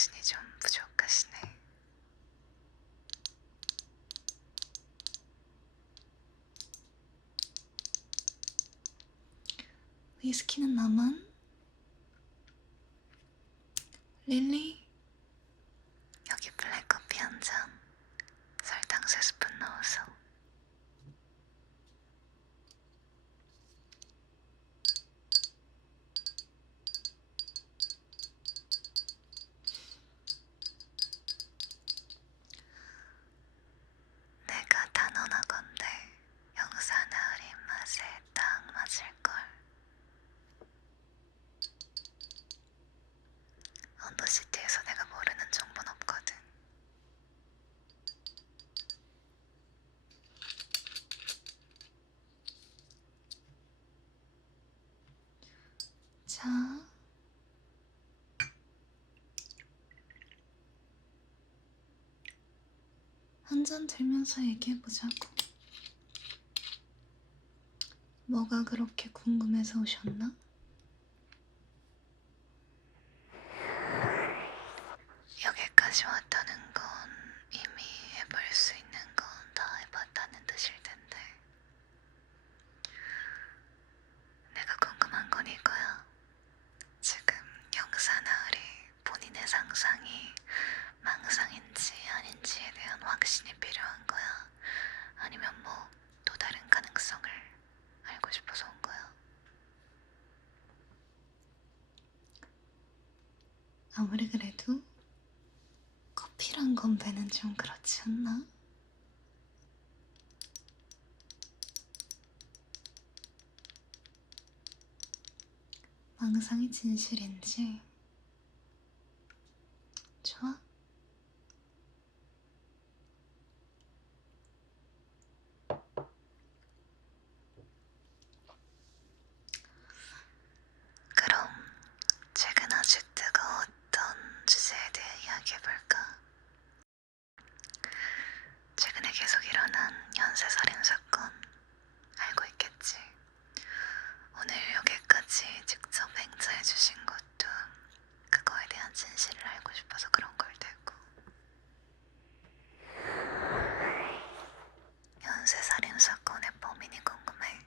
정신이 좀 부족하시네. 위스키는 나만? 릴리? 여기 블랙커피 한 잔, 설탕 3스푼 넣어서. 내가 단언하건대 영사나으리 입맛에 딱 맞을걸. 언더시티에서 내가 모르는 정보는 없거든. 자, 한 잔 들면서 얘기해보자고. 뭐가 그렇게 궁금해서 오셨나? 여기까지 왔다는 건 이미 해볼 수 있는 건 다 해봤다는 뜻일 텐데. 내가 궁금한 건 이거야. 지금 영사나으리 본인의 상상이 망상인지 아닌지에 대한 확신이 필요한 거야? 아니면 뭐 또 다른 가능성을 알고 싶어서 온 거야? 아무리 그래도 커피란 건배는 좀 그렇지 않나? 망상이 진실인지. 좋아? 그럼 최근 아주 뜨거웠던 주제에 대해 이야기해볼까? 최근에 계속 일어난 연쇄살인 사건 알고 있겠지? 오늘 여기까지 직접 행사해주신 것도 그거에 대한 진실을 알고 싶어서 그런 걸 테고. 연쇄살인 사건의 범인이 궁금해.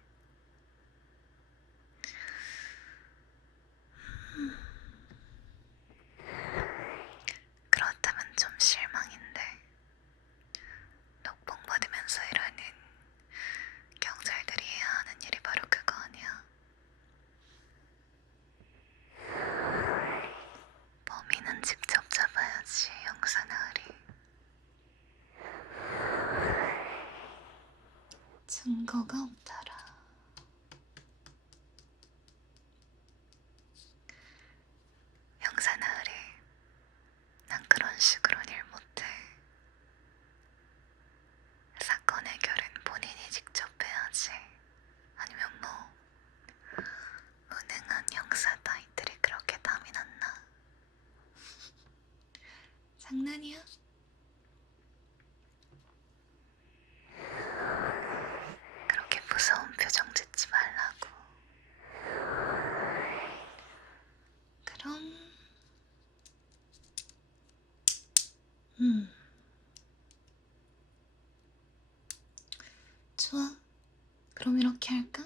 그렇다면 좀 실망인데, 녹봉받으면서 일하는 경찰들이 해야 하는 일이 바로 그거 아니야? 범인은 직접 잡아야지, 영사나으리. 증거가 없더라. 영사나으리, 난 그런 식으론 일 못해. 사건 해결은 본인이 직접 해야지. 아니면 뭐 무능한 형사 따위들이 그렇게 땀이 났나? 장난이야? 그렇게 무서운 표정 짓지 말라고. 그럼 좋아. 그럼 이렇게 할까?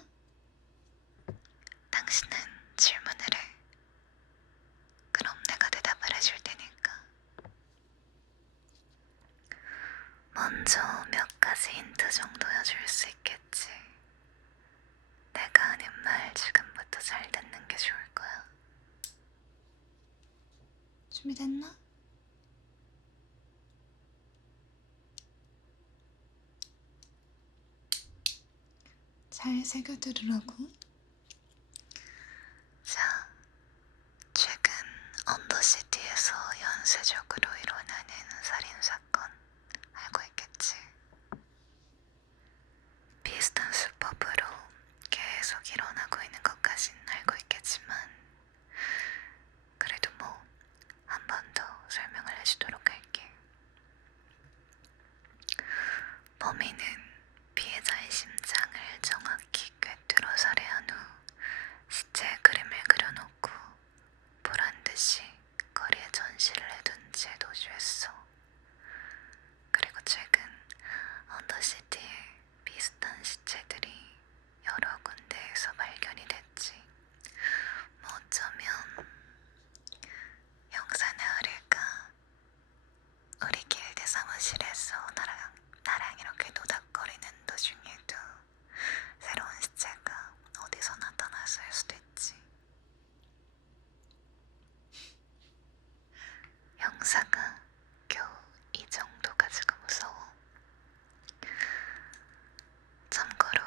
당신은 질문을 해. 그럼 내가 대답을 해줄 테니까. 먼저 몇 가지 힌트 정도야 줄 수 있겠지. 내가 하는 말 지금부터 잘 듣는 게 좋을 거야. 준비됐나? 잘 새겨 들으라고. 자, 최근 언더시티에서 연쇄적으로 일어나는 살인사건 알고 있겠지? 비슷한 수법으로 계속 일어나고 있는 것까진 알고 있겠지만, 그래도 뭐 한 번 더 설명을 해주도록 할게. 범인은 피해자의 심장을 정확히 꿰뚫어 살해한 후 시체의 그림을 그려놓고 보란듯이 거리에 전시를 해둔 형사가 겨우 이 정도 가지고 무서워. 참고로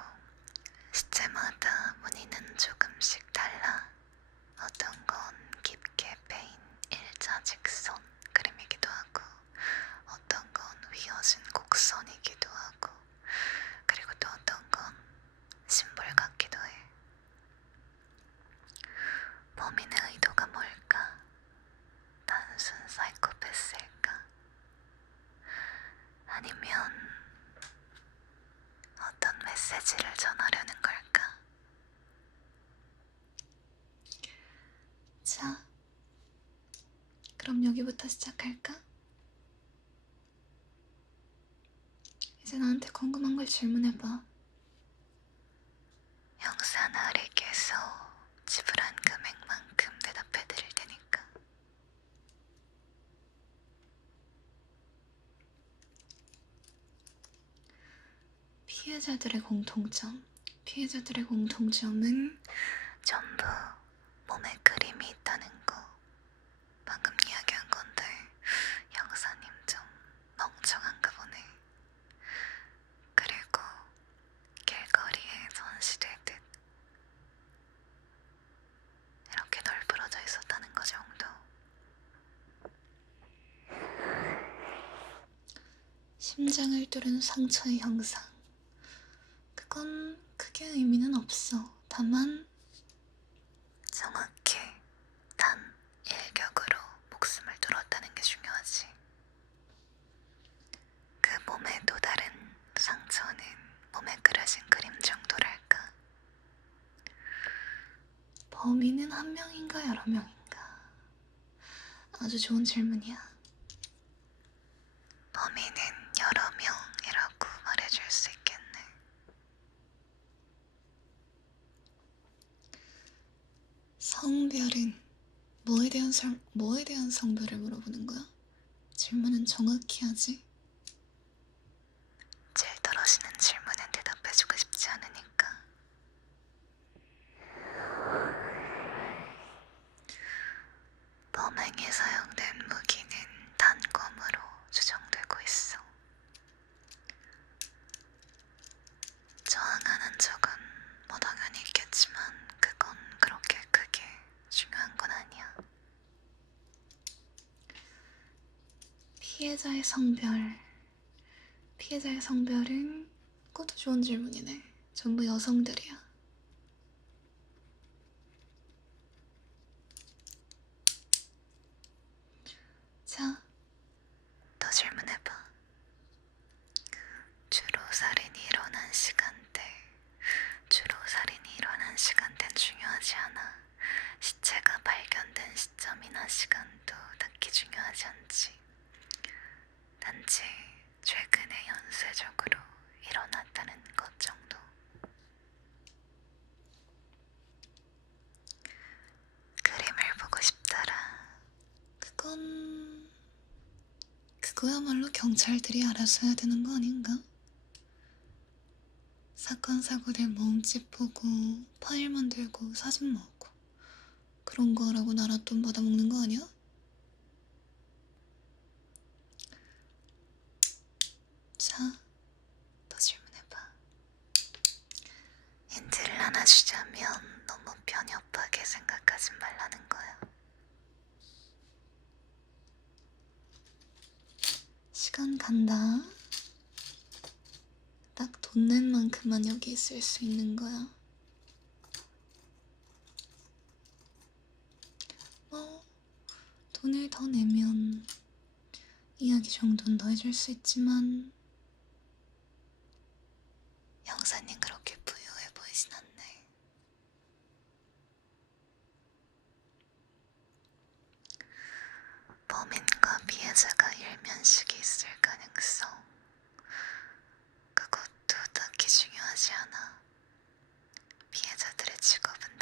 시체마다 무늬는 조금씩 달라. 어떤 건 깊게 베인 일자 직선 그림이기도 하고, 어떤 건 휘어진 곡선이기도 하고, 그리고 또 어떤 건 심볼 같기도 해. 범인의 의도가 뭘까? 단순 사이코패스일까? 아니면 어떤 메시지를 전하려는 걸까? 자, 그럼 여기부터 시작할까? 이제 나한테 궁금한 걸 질문해봐. 형사 나에게서 지불한 금액만큼 대답해 드릴 테니까. 피해자들의 공통점은 전부 몸에 그림이 있다는 거. 방금 이야기한 건데 형사님 좀 멍청한가 보네. 그리고 길거리에 전시되듯 이렇게 널브러져 있었다는 거 정도. 심장을 뚫은 상처의 형상. 그건 크게 의미는 없어. 다만 정확히 단 일격으로 목숨을 뚫었다는 게 중요하지. 그 몸의 또 다른 상처는 몸에 그려진 그림 정도랄까. 범인은 한 명인가 여러 명인가? 아주 좋은 질문이야. 범인은 여러 명이라고 말해줄 수 있겠네. 성별은 뭐에 대한 성별을 물어보는 거야? 질문은 정확히 하지. 제일 떨어지는 질문은 대답해주고 싶지 않으니까. 범행에 사용된 무기는 단검으로 추정되고 있어. 저항하는 적은 뭐 당연히 있겠지만 그건 그렇게 크게 중요한 건 아니야. 피해자의 성별은 그것도 좋은 질문이네. 전부 여성들이야. 자, 더 질문해봐. 주로 살인이 일어난 시간대는 중요하지 않아. 시체가 발견된 시점이나 시간도 딱히 중요하지 않지. 단지 최근에 연쇄적으로 일어났다는 것 정도. 그림을 보고 싶더라. 그거야말로 경찰들이 알아서 해야 되는 거 아닌가? 사건 사고들 몸집 보고 파일 만들고 사진 모으고 그런 거 하라고 나라 돈 받아먹는 거 아니야? 자, 더 질문해봐. 힌트를 하나 주자면 너무 편협하게 생각하지 말라는 거야. 시간 간다. 딱 돈 낸 만큼만 여기 있을 수 있는 거야. 뭐 돈을 더 내면 이야기 정도는 더 해줄 수 있지만 형사님 그렇게 부유해 보이진 않네. 범인과 피해자가 일면식이 있을 가능성, 그것도 딱히 중요하지 않아. 피해자들의 직업은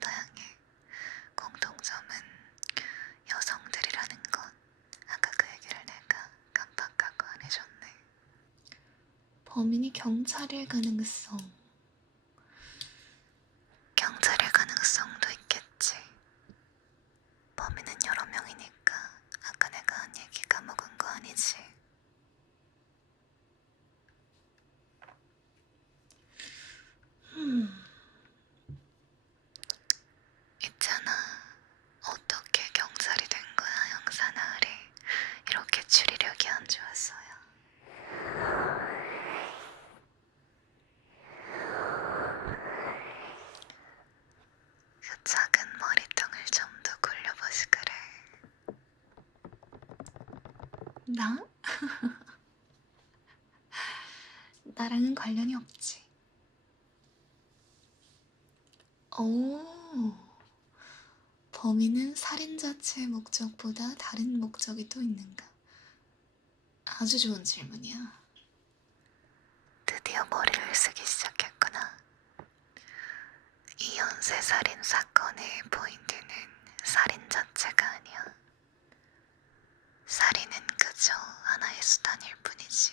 다양해. 공통점은 여성들이라는 것. 아까 그 얘기를 내가 깜빡하고 안 해줬네. 범인이 경찰일 가능성도 있겠지. 범인은 여러 명이니까 나? 나랑은 관련이 없지. 오, 범인은 살인 자체의 목적보다 다른 목적이 또 있는가? 아주 좋은 질문이야. 드디어 머리를 쓰기 시작했구나. 이 연쇄 살인 사건의 포인트는 살인 자체가 아니야. 살인은 그저 하나의 수단일 뿐이지.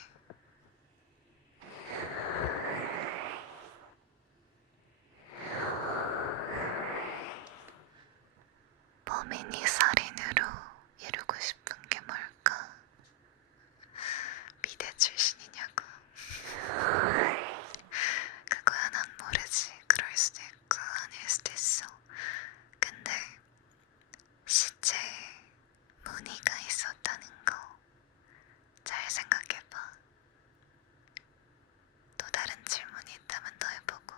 범인이 살인으로 이루고 싶은 게 뭘까? 미대 출신이냐고. 그거야 난 모르지. 그럴 수도 있고 아닐 수도 있어. 근데 시체에 무늬가 있었다는 거 잘 생각해봐. 또 다른 질문이 있다면 더 해보고.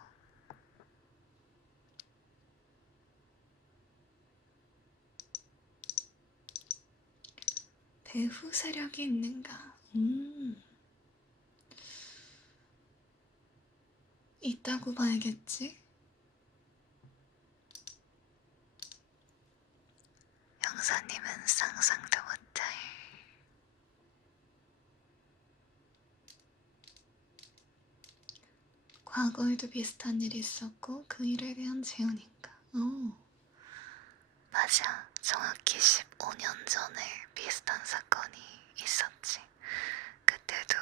배후 세력이 있는가? 있다고 봐야겠지? 형사님은 상상도 못할. 과거에도 비슷한 일이 있었고 그 일에 대한 재현인가? 맞아. 정확히 15년 전에 비슷한 사건이 있었지. 그때도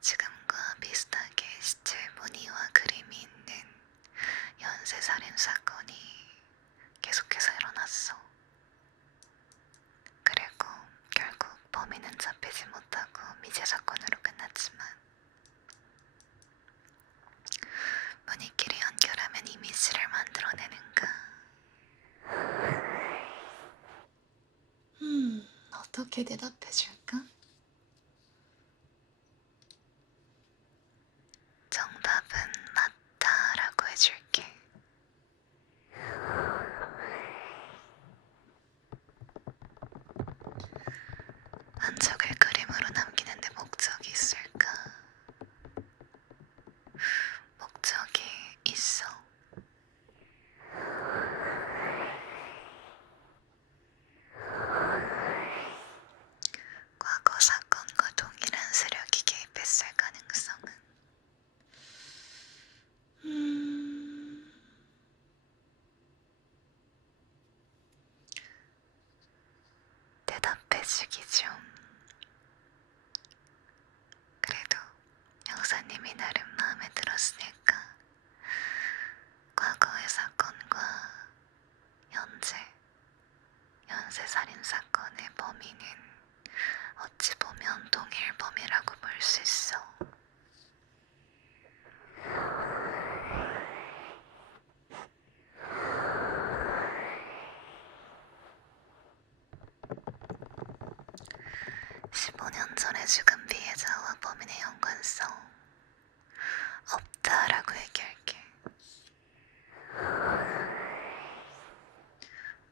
지금과 비슷하게 시체 무늬와 그림이 있는 연쇄살인 사건이 계속해서 일어났어. 그리고 결국 범인은 잡히지 못하고 미제 사건으로 끝났지만 무늬끼리 연결하면 이미지를 만들어내는가? 어떻게 대답해줄까? 정답은 맞다라고 해줄게. 흔적을 그림으로 남기는 데 목적이 있을까? 목적이 있어. 과거 사건과 동일한 세력이 개입했을 가능성은? 대답해주기 좀. 그래도 형사님이 나름 마음에 들었으니까 과거의 사건과 현재 연쇄살인 사건의 범인은 어찌 보면 동일범이라고 볼 수 있어. 15년 전에 죽은 피해자와 범인의 연관성 없다라고 얘기할게.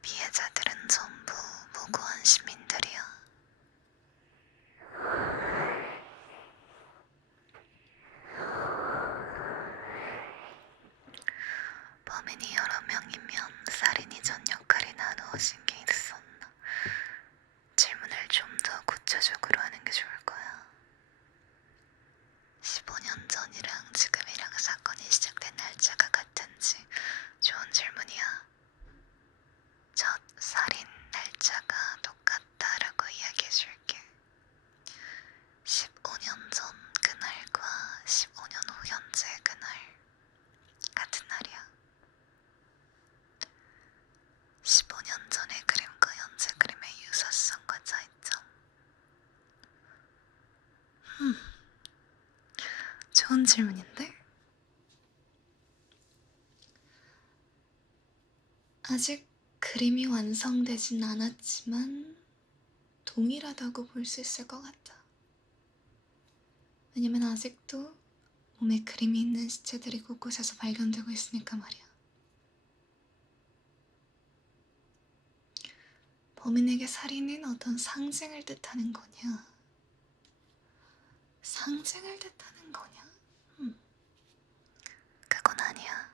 피해자들은 전부 무고한 시민들이야. 범인이 여러 명이면 살인이 전 역할이 나누어진 게 있었나? 질문을 좀 더 구체적으로 하는 게 좋을 거야. 15년 전이랑 지금이랑 사건이 시작된 날짜가 같은지 좋은 질문이야. 첫 살인 날짜가 똑같다라고 이야기해줄게. 15년 전 그날과 15년 후 현재 그날 같은 날이야. 15년 전의 그림과 현재 그림의 유사성과 차이점. 좋은 질문인데? 아직 그림이 완성되진 않았지만 동일하다고 볼 수 있을 것 같아. 왜냐면 아직도 몸에 그림이 있는 시체들이 곳곳에서 발견되고 있으니까 말이야. 범인에게 살인은 어떤 상징을 뜻하는 거냐? 상징을 뜻하는 거냐? 그건 아니야.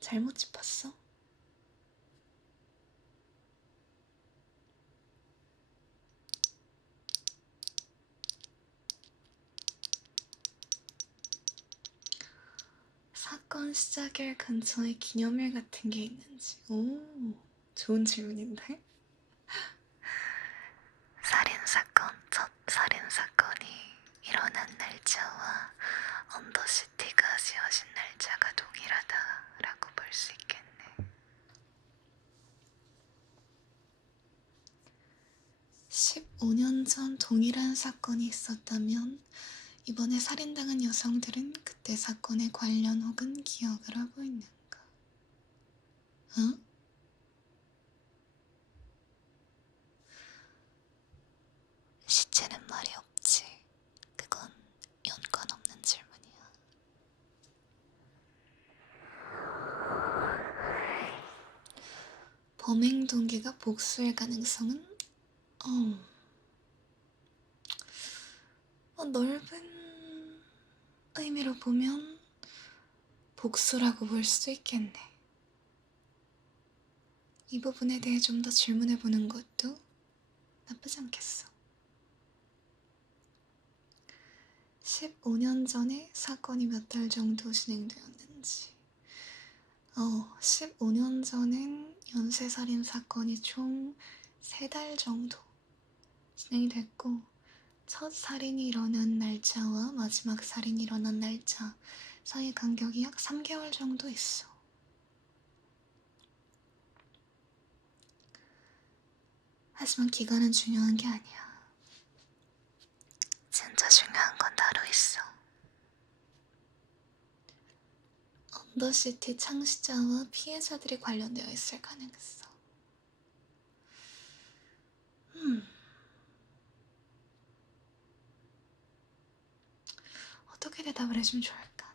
잘못 짚었어. 사건 시작일 근처에 기념일 같은 게 있는지. 오, 좋은 질문인데? 첫 살인사건이 일어난 날짜와 언더시티가 지어진 날짜가 동일하다라고 볼 수 있겠네. 15년 전 동일한 사건이 있었다면 이번에 살인당한 여성들은 그때 사건에 관련 혹은 기억을 하고 있는가? 어? 시체는 말이 없지. 그건 연관 없는 질문이야. 범행 동기가 복수일 가능성은? 넓은 의미로 보면 복수라고 볼 수도 있겠네. 이 부분에 대해 좀 더 질문해보는 것도 나쁘지 않겠어. 15년 전에 사건이 몇 달 정도 진행되었는지. 15년 전엔 연쇄살인 사건이 총 3달 정도 진행이 됐고, 첫 살인이 일어난 날짜와 마지막 살인이 일어난 날짜 사이 간격이 약 3개월 정도 있어. 하지만 기간은 중요한 게 아니야. 진짜 중요한 건 따로 있어. 언더시티 창시자와 피해자들이 관련되어 있을 가능성. 어떻게 대답을 해주면 좋을까?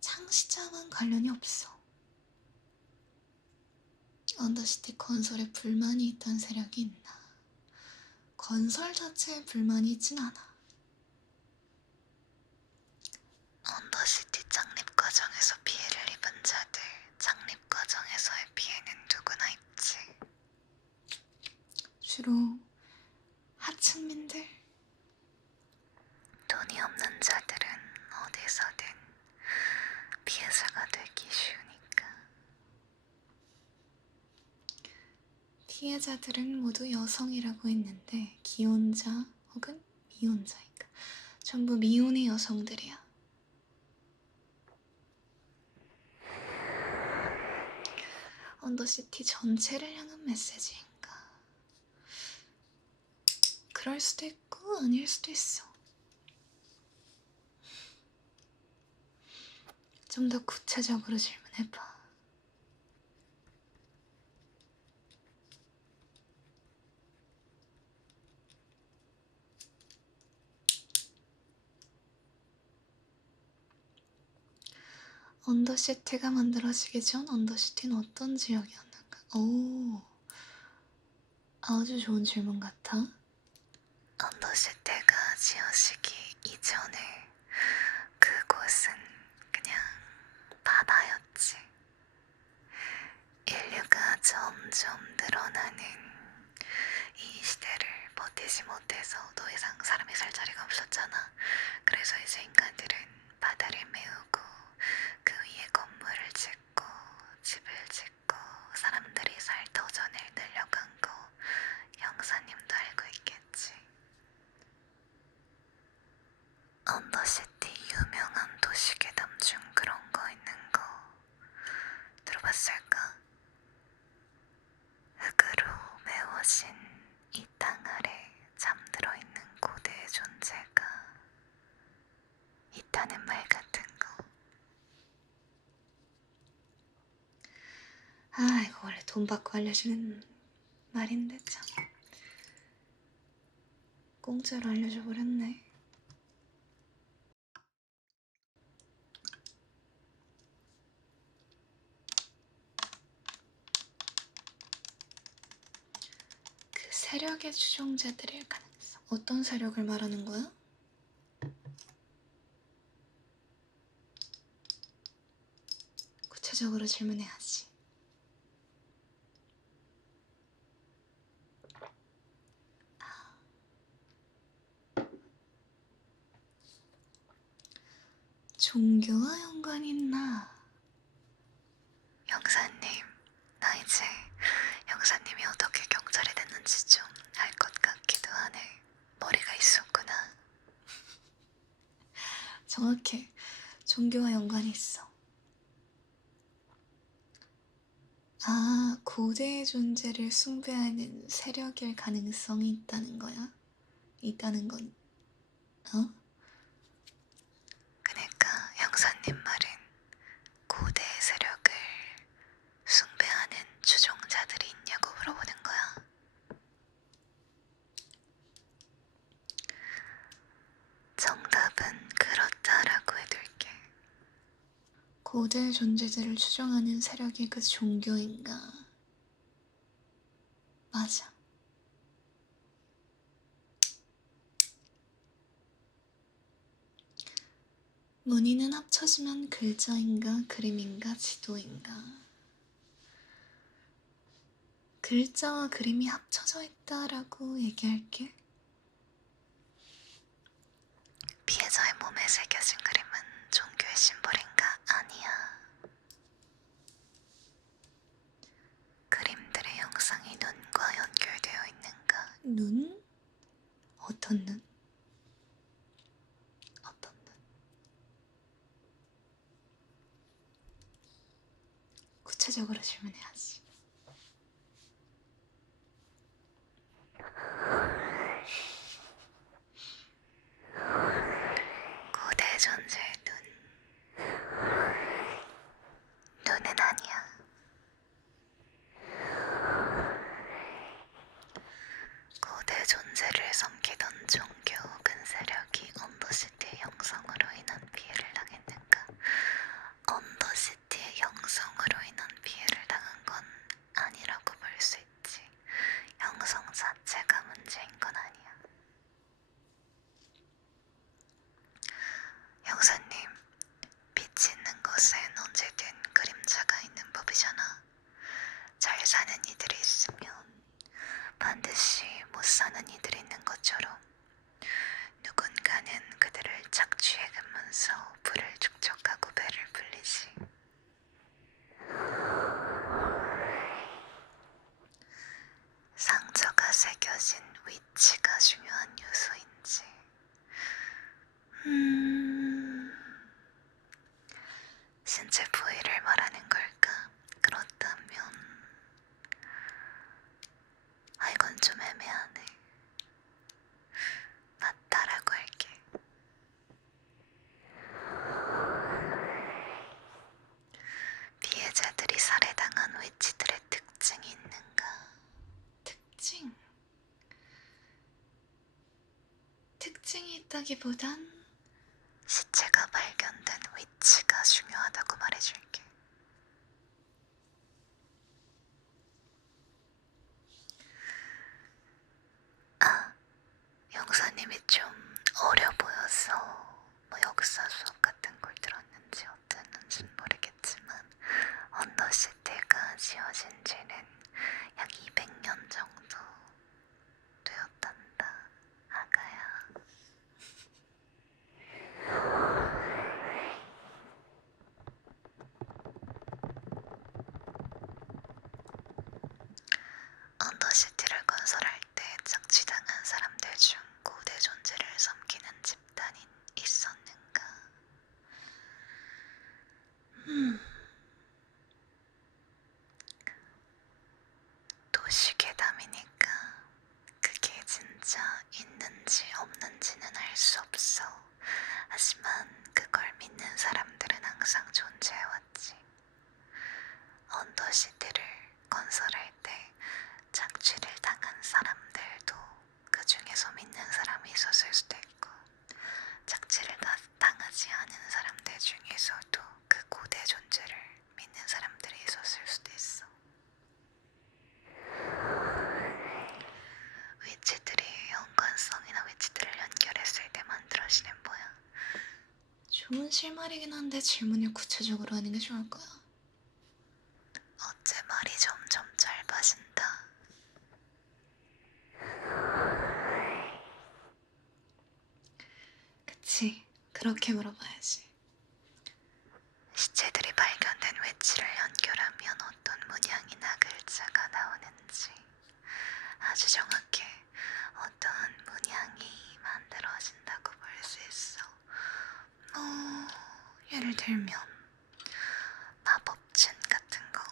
창시자와는 관련이 없어. 언더시티 건설에 불만이 있던 세력이 있나? 건설 자체에 불만이 있진 않아. 언더시티 창립 과정에서 피해를 입은 자들, 창립 과정에서의 피해는 누구나 입지. 주로 하층민들? 돈이 없는 자들은 어디서든 피해자가 되기 쉬우니까. 피해자들은 모두 여성이라고 했는데 기혼자 혹은 미혼자인가? 전부 미혼의 여성들이야. 언더시티 전체를 향한 메시지인가? 그럴 수도 있고 아닐 수도 있어. 좀 더 구체적으로 질문해봐. 언더시티가 만들어지기 전 언더시티는 어떤 지역이었는가? 오, 아주 좋은 질문 같아. 언더시티가 지어지기 이전에 그곳은 그냥 바다였지. 인류가 점점 늘어나는 이 시대를 버티지 못해서 더 이상 사람이 살 자리가 없었잖아. 그래서 이제 인간들은 바다를 메우고 그 위에 건물을 짓고 집을 짓고 사람들이 살 터전을 늘려간 거 형사님도 알고 있겠지. 언더시티 유명한 도시괴담 중 그런 거 있는 거 들어봤을까? 흙으로 메워진 이 땅 아래 잠들어 있는 고대의 존재가 있다는 말 같은 거. 이거 원래 돈 받고 알려주는 말인데 참 공짜로 알려줘 버렸네. 그 세력의 추종자들일 가능성. 어떤 세력을 말하는 거야? 구체적으로 질문해야지. 종교와 연관이 있나? 형사님, 나 이제 형사님이 어떻게 경찰이 됐는지 좀 알 것 같기도 하네. 머리가 있었구나. 정확해. 종교와 연관이 있어. 아, 고대의 존재를 숭배하는 세력일 가능성이 있다는 거야? 있다는 건, 어? 그러니까 형사님 말은 고대의 세력을 숭배하는 추종자들이 있냐고 물어보는 거야. 정답은 그렇다라고 해둘게. 고대의 존재들을 추종하는 세력이 그 종교인가? 맞아. 무늬는 합쳐지면 글자인가, 그림인가, 지도인가? 글자와 그림이 합쳐져 있다라고 얘기할게. 피해자의 몸에 새겨진 그림은 종교의 심벌인가? 아니야. 그림들의 형상이 눈과 연결되어 있는가? 눈? 어떤 눈? 어떤 눈? 구체적으로 질문해야지. 고대 존재의 눈. 눈은 아니야. 고대 존재를 섬기던 종교 혹은 세력이 언더시티의 형성으로 인한 피해를 당했는가? 언더시티의 형성으로 인한 피해를 당한 건 아니라고 볼 수 있지. 형성 자체가 문제인 건 아니야. 형사님, 빛이 있는 곳엔 언제든 그림자가 있는 법이잖아. 잘 사는 이들이 있으면 반드시 못 사는 이들이 있는 것처럼 누군가는 그들을 착취해 가면서 부를 축적하고 배를 불리지. 상처가 새겨진 위치가 중요한 요소인지. 신체 부위를 말하는 걸까? 그렇다면 이건 좀 애매하네. 맞다라고 할게. 피해자들이 살해당한 위치들의 특징이 있는가? 특징? 특징이 있다기보단 시체가 발견된 위치가 중요하다고 말해줄게. 아, 형사님이 좀 어려 보여서 뭐 역사 수업 같은 걸 들었는지 어땠는지는 모르겠지만 언더시티가 지어진 지는 약 200년 정도 되었단다, 아가야. 언더시티를 건설할 때 착취당한 사람들 중 고대 존재를 섬기는 집단이 있었는가? 도시괴담이니까 그게 진짜 있는지 없는지는 알 수 없어. 하지만 그걸 믿는 사람들은 항상 존재해왔지. 언더시티를 건설할 때 착취를 당한 사람들도 그 중에서 믿는 사람이 있었을 수도 있고, 착취를 당하지 않은 사람들 중에서도 그 고대 존재를 믿는 사람들이 있었을 수도 있어. 실말이긴 한데 질문을 구체적으로 하는 게 좋을 거야. 어째 말이 점점 짧아진다. 그치, 그렇게 물어봐야지. 시체들이 발견된 위치를 연결하면 어떤 문양이나 글자가 나오는지, 아주 정확히 어떤 문양이 만들어진다고 볼 수 있어. 예를 들면 마법진 같은 거.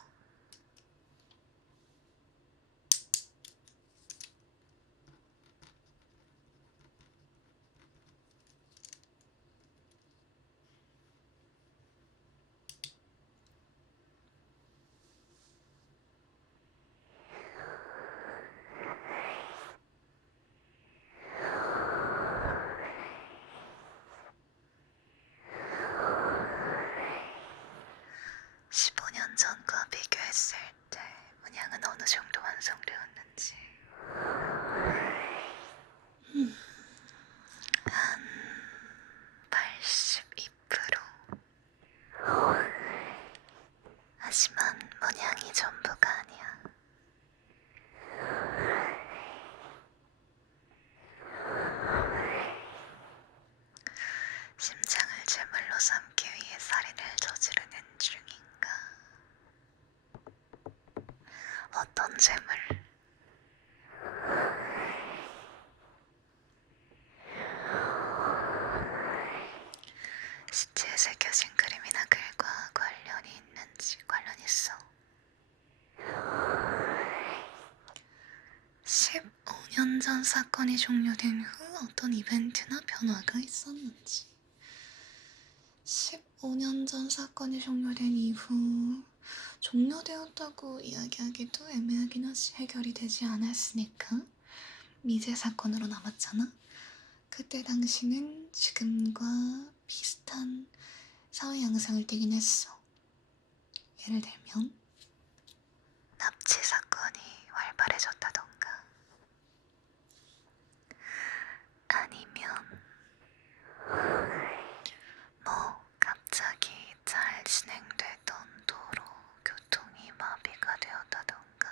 15년 전과 비교했을 때 문양은 어느 정도 완성되었는지. 한 82%. 하지만 문양이 전부가 아니야. 심장을 제물로 삼기 위해 살인을 저지르는 중인가? 어떤 제물? 시체에 새겨진 그림이나 글과 관련이 있는지. 관련 있어. 15년 전 사건이 종료된 후 어떤 이벤트나 변화가 있었는지. 15년 전 사건이 종료된 이후 종료되었다고 이야기하기도 애매하긴 하지. 해결이 되지 않았으니까 미제 사건으로 남았잖아. 그때 당시는 지금과 비슷한 사회 양상을 띠긴 했어. 예를 들면 납치 사건이 활발해졌다던가, 아니면 갑자기 잘 진행되던 도로 교통이 마비가 되었다던가,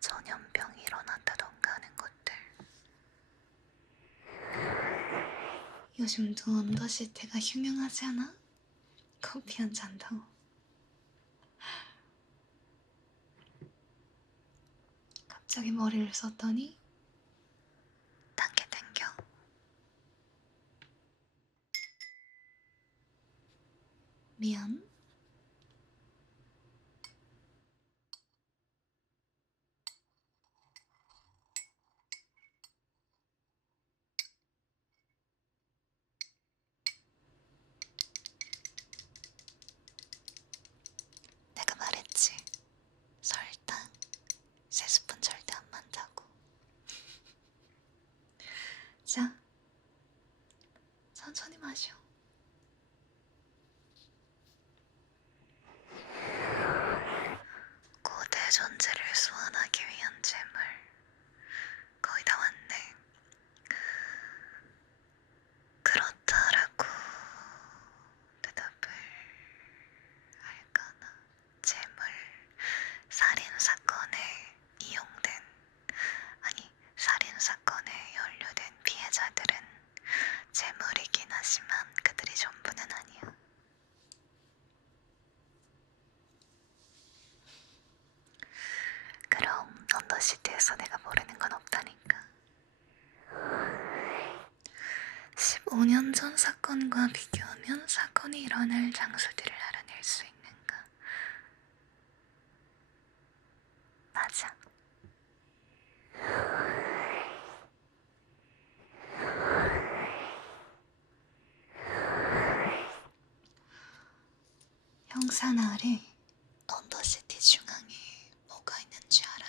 전염병이 일어났다던가 하는 것들. 요즘도 언더시티가 흉흉하지 않아? 커피 한 잔 더. 갑자기 머리를 썼더니 당겨 당겨. 미안. 내가 말했지. 설탕 3스푼 절대 안 많다고. 자, 천천히 마셔. 고대 존재를 소환하기 위한 재물. 거의 다 왔네. 그렇다라고 대답을 할까나. 재물, 살인 사건에 이용된, 아니, 살인 사건에 연루된 피해자들은 재물이긴 하지만 그들이 전부는 아니야. 그럼 언더시티에서 내가 모르는 건 없다니까. 15년 전 사건과 비교하면 사건이 일어날 장소들을 알아낼 수 있는가? 맞아. 형산 아래 언더시티 중앙에 뭐가 있는지 알아?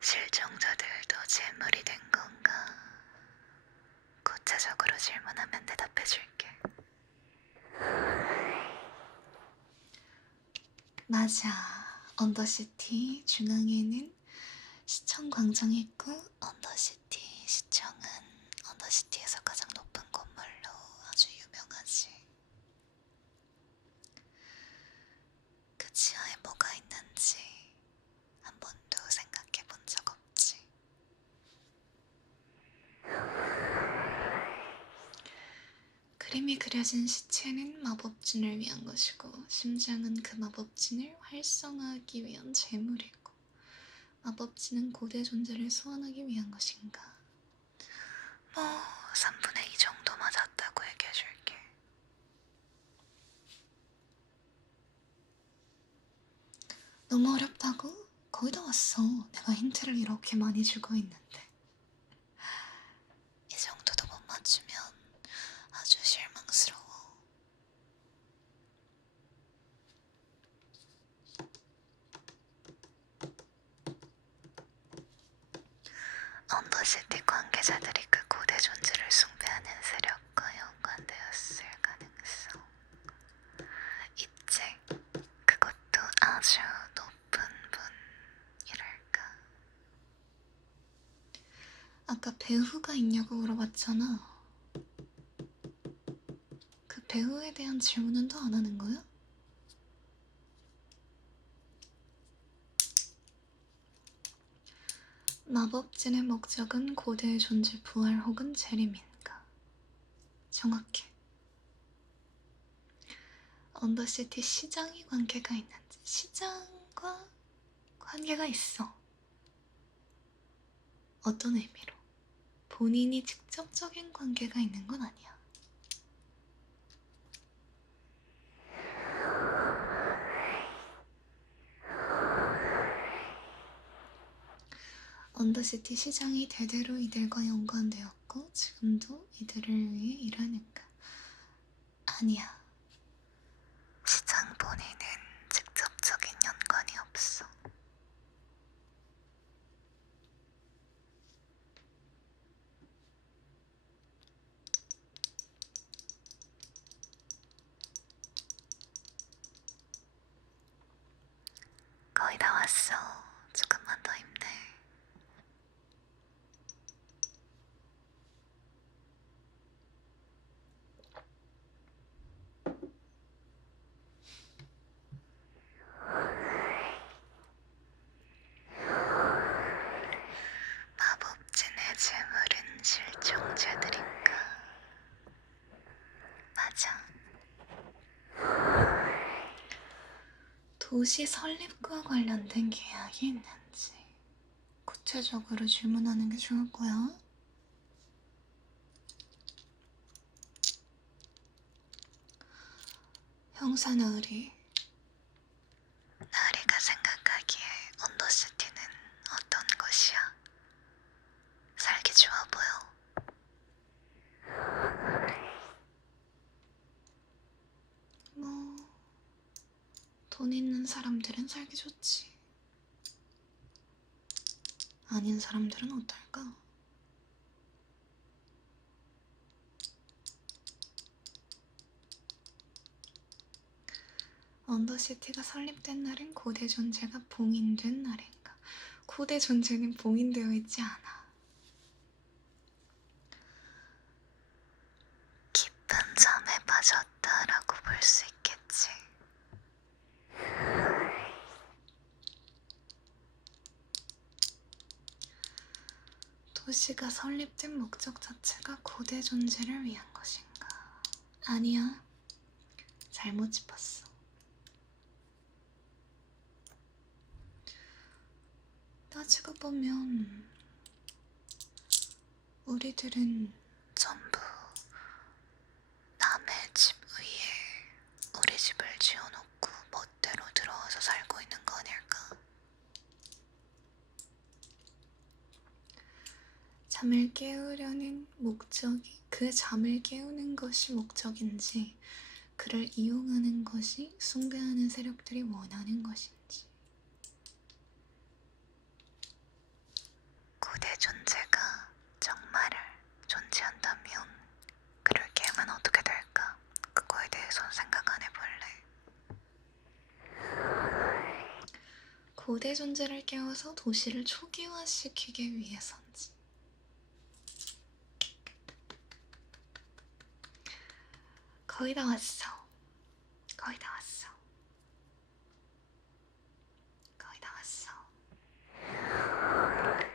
실종자들도 재물이 된 건가? 맞아. 언더시티 중앙에는 시청 광장이 있고 언더시티 시청은 언더시티에서 가장 높은 건물로 아주 유명하지. 그 지하에 뭐가 있는지 한 번도 생각해 본 적 없지. 그림이 그려진 시체는 마법진을 위한 것이고 심장은 그 마법진을 활성화하기 위한 재물이고 마법진은 고대 존재를 소환하기 위한 것인가? 뭐 3분의 2 정도 맞았다고 얘기해줄게. 너무 어렵다고? 거의 다 왔어. 내가 힌트를 이렇게 많이 주고 있는데. 이 정도도 못 맞추면 아주 실망스러워. 언더시티 관계자들이 그 고대 존재를 숭배하는 세력과 연관되었을 가능성 있지. 그것도 아주 높은 분이랄까. 아까 배우가 있냐고 물어봤잖아. 그 배우에 대한 질문은 더 안 하는 거야? 마법진의 목적은 고대의 존재 부활 혹은 재림인가? 정확해. 언더시티 시장이 관계가 있는지. 시장과 관계가 있어. 어떤 의미로? 본인이 직접적인 관계가 있는 건 아니야. 언더시티 시장이 대대로 이들과 연관되었고 지금도 이들을 위해 일하는가? 아니야. 시장 본인은 직접적인 연관이 없어. 거의 다 왔어. 조금만 더 힘내. 마법진의 재물은 실종자들인가? 맞아. 도시 설립과 관련된 계약이 있는지 구체적으로 질문하는 게 좋을 거야. 형사 나으리. 나으리가 생각하기에 언더시티는 어떤 곳이야? 살기 좋아 보여. 뭐, 돈 있는 사람들은 살기 좋지. 아닌 사람들은 어떨까? 언더시티가 설립된 날은 고대 존재가 봉인된 날인가? 고대 존재는 봉인되어 있지 않아. 깊은 잠에 빠졌다라고 볼 수 있겠지. 도시가 설립된 목적 자체가 고대 존재를 위한 것인가? 아니야. 잘못 짚었어. 따지고 보면 우리들은 전부 남의 집 위에 우리 집을 지어놓고 멋대로 들어와서 살고 있는 거 아닐까? 잠을 깨우려는 목적이 그 잠을 깨우는 것이 목적인지 그를 이용하는 것이 숭배하는 세력들이 원하는 것인지. 고대 존재가 정말 존재한다면 그를 깨우면 어떻게 될까? 그거에 대해선 생각 안 해볼래. 고대 존재를 깨워서 도시를 초기화시키기 위해서인지. 거의 다 왔어. 거의 다 왔어. 거의 다 왔어.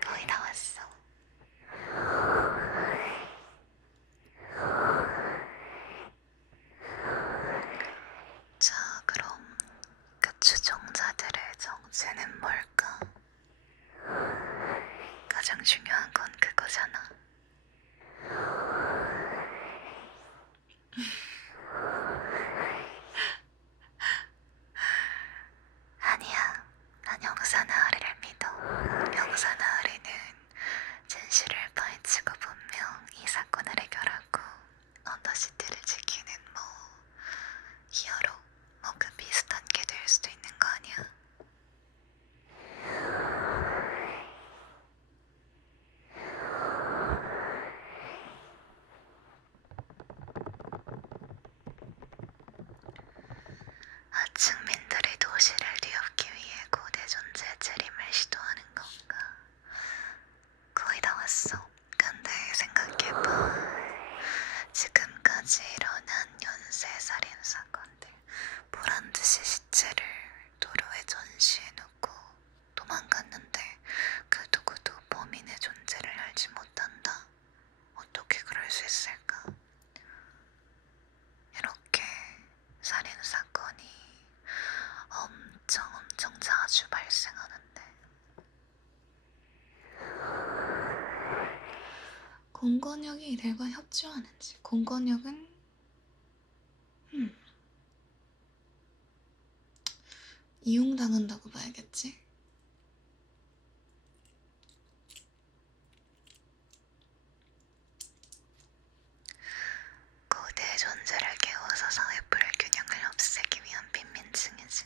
거의 다 왔어. 자, 그럼 그 추종자들의 정체는 뭘까? 가장 중요한 건 그거잖아. 아니야, 난 영사나으리를 믿어. 영사나으리는 진실을 파헤치고 분명 이 사건을 해결하고 언더시티를 지키는 히어로, 그 비슷한 게 될 수도 있는 거 아니야? 하층민들이 도시를 뒤엎기 위해 고대 존재의 재림을 시도하는 건가? 거의 다 왔어. 근데 생각해봐. 지금까지 일어난 연쇄살인 사건들, 보란듯이 시체를 도로에 전시해놓고 도망갔는데 그 누구도 범인의 존재를 알지 못한다. 어떻게 그럴 수 있을까? 이렇게 살인사건이 엄청 자주 발생하는데 공권력이 이들과 협조하는지. 공권력은 이용당한다고 봐야겠지? 고대 존재를 깨워서 사회 불균형을 없애기 위한 빈민층이지.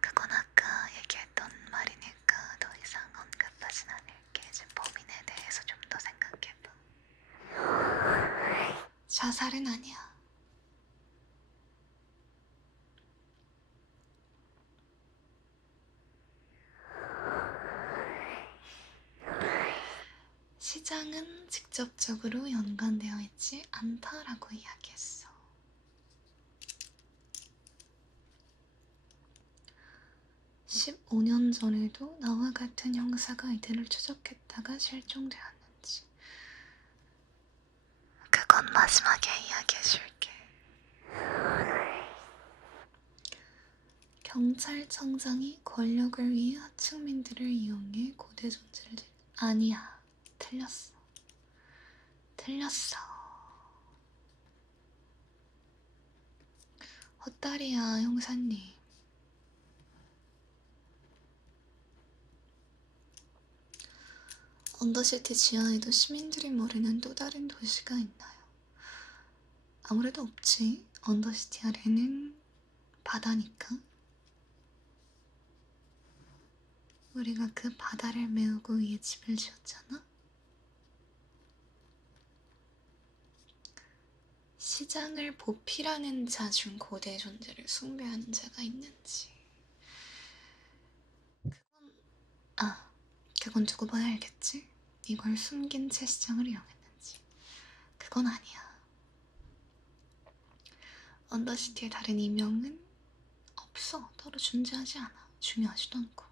그건 아까 얘기했던 말이니까 더 이상 언급하진 않을게. 지금 범인에 대해서 좀 더 생각해봐. 자살은 아니야. 시장은 직접적으로 연관되어 있지 않다라고 이야기했어. 15년 전에도 나와 같은 형사가 이들을 추적했다가 실종되었는지. 그건 마지막에 이야기해줄게. 경찰청장이 권력을 위해 하층민들을 이용해 고대 존재를 아니야. 틀렸어. 헛다리야, 형사님. 언더시티 지하에도 시민들이 모르는 또 다른 도시가 있나요? 아무래도 없지. 언더시티 아래는 바다니까. 우리가 그 바다를 메우고 위에 집을 지었잖아? 시장을 보필하는 자 중 고대 존재를 숭배하는 자가 있는지. 그건 두고 봐야 알겠지? 이걸 숨긴 채 시장을 이용했는지. 그건 아니야. 언더시티의 다른 이명은 없어. 따로 존재하지 않아. 중요하지도 않고.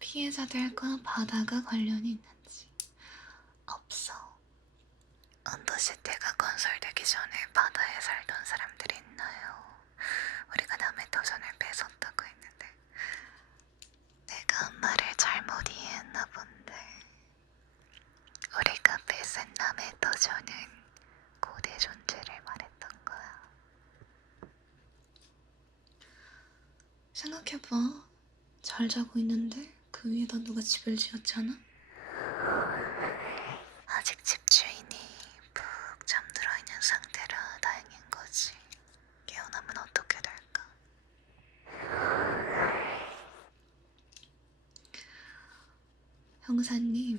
피해자들과 바다가 관련이 있는지. 없어. 언더시티가 건설되기 전에 바다에 살던 사람들이 있나요? 우리가 남의 터전을 뺏었다고 했는데 내가 말을 잘못 이해했나 본데. 우리가 뺏은 남의 터전은 고대 존재를 말했던 거야. 생각해봐. 잘 자고 있는데 그 위에다 누가 집을 지었잖아? 아직 집주인이 푹 잠들어 있는 상태라 다행인 거지. 깨어나면 어떻게 될까? 형사님,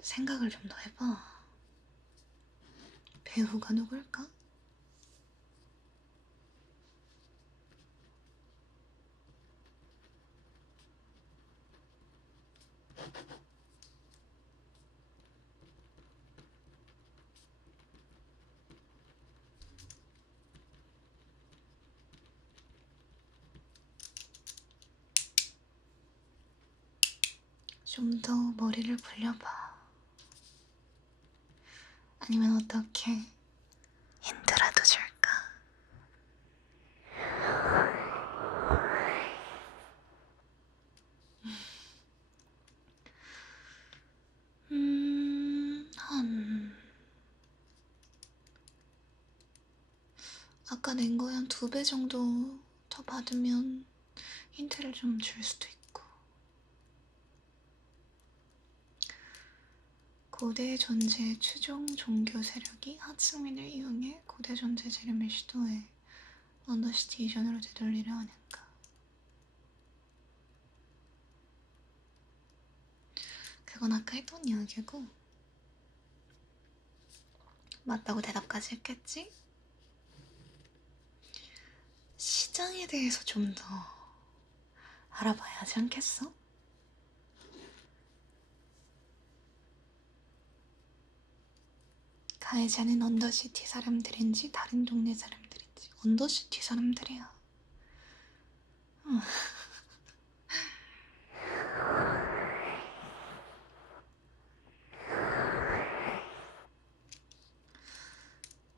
생각을 좀 더 해봐. 배우가 누굴까? 좀 더 머리를 굴려봐. 아니면 어떻게 힌트라도 줄까? 아까 낸 거에 한 2배 정도 더 받으면 힌트를 좀 줄 수도 있고. 고대 존재의 추종 종교 세력이 하층민을 이용해 고대 존재 재림을 시도해 언더시티 이전으로 되돌리려 하는가. 그건 아까 했던 이야기고, 맞다고 대답까지 했겠지? 시장에 대해서 좀 더 알아봐야 하지 않겠어? 가해자는 언더시티 사람들인지 다른 동네 사람들인지. 언더시티 사람들이야.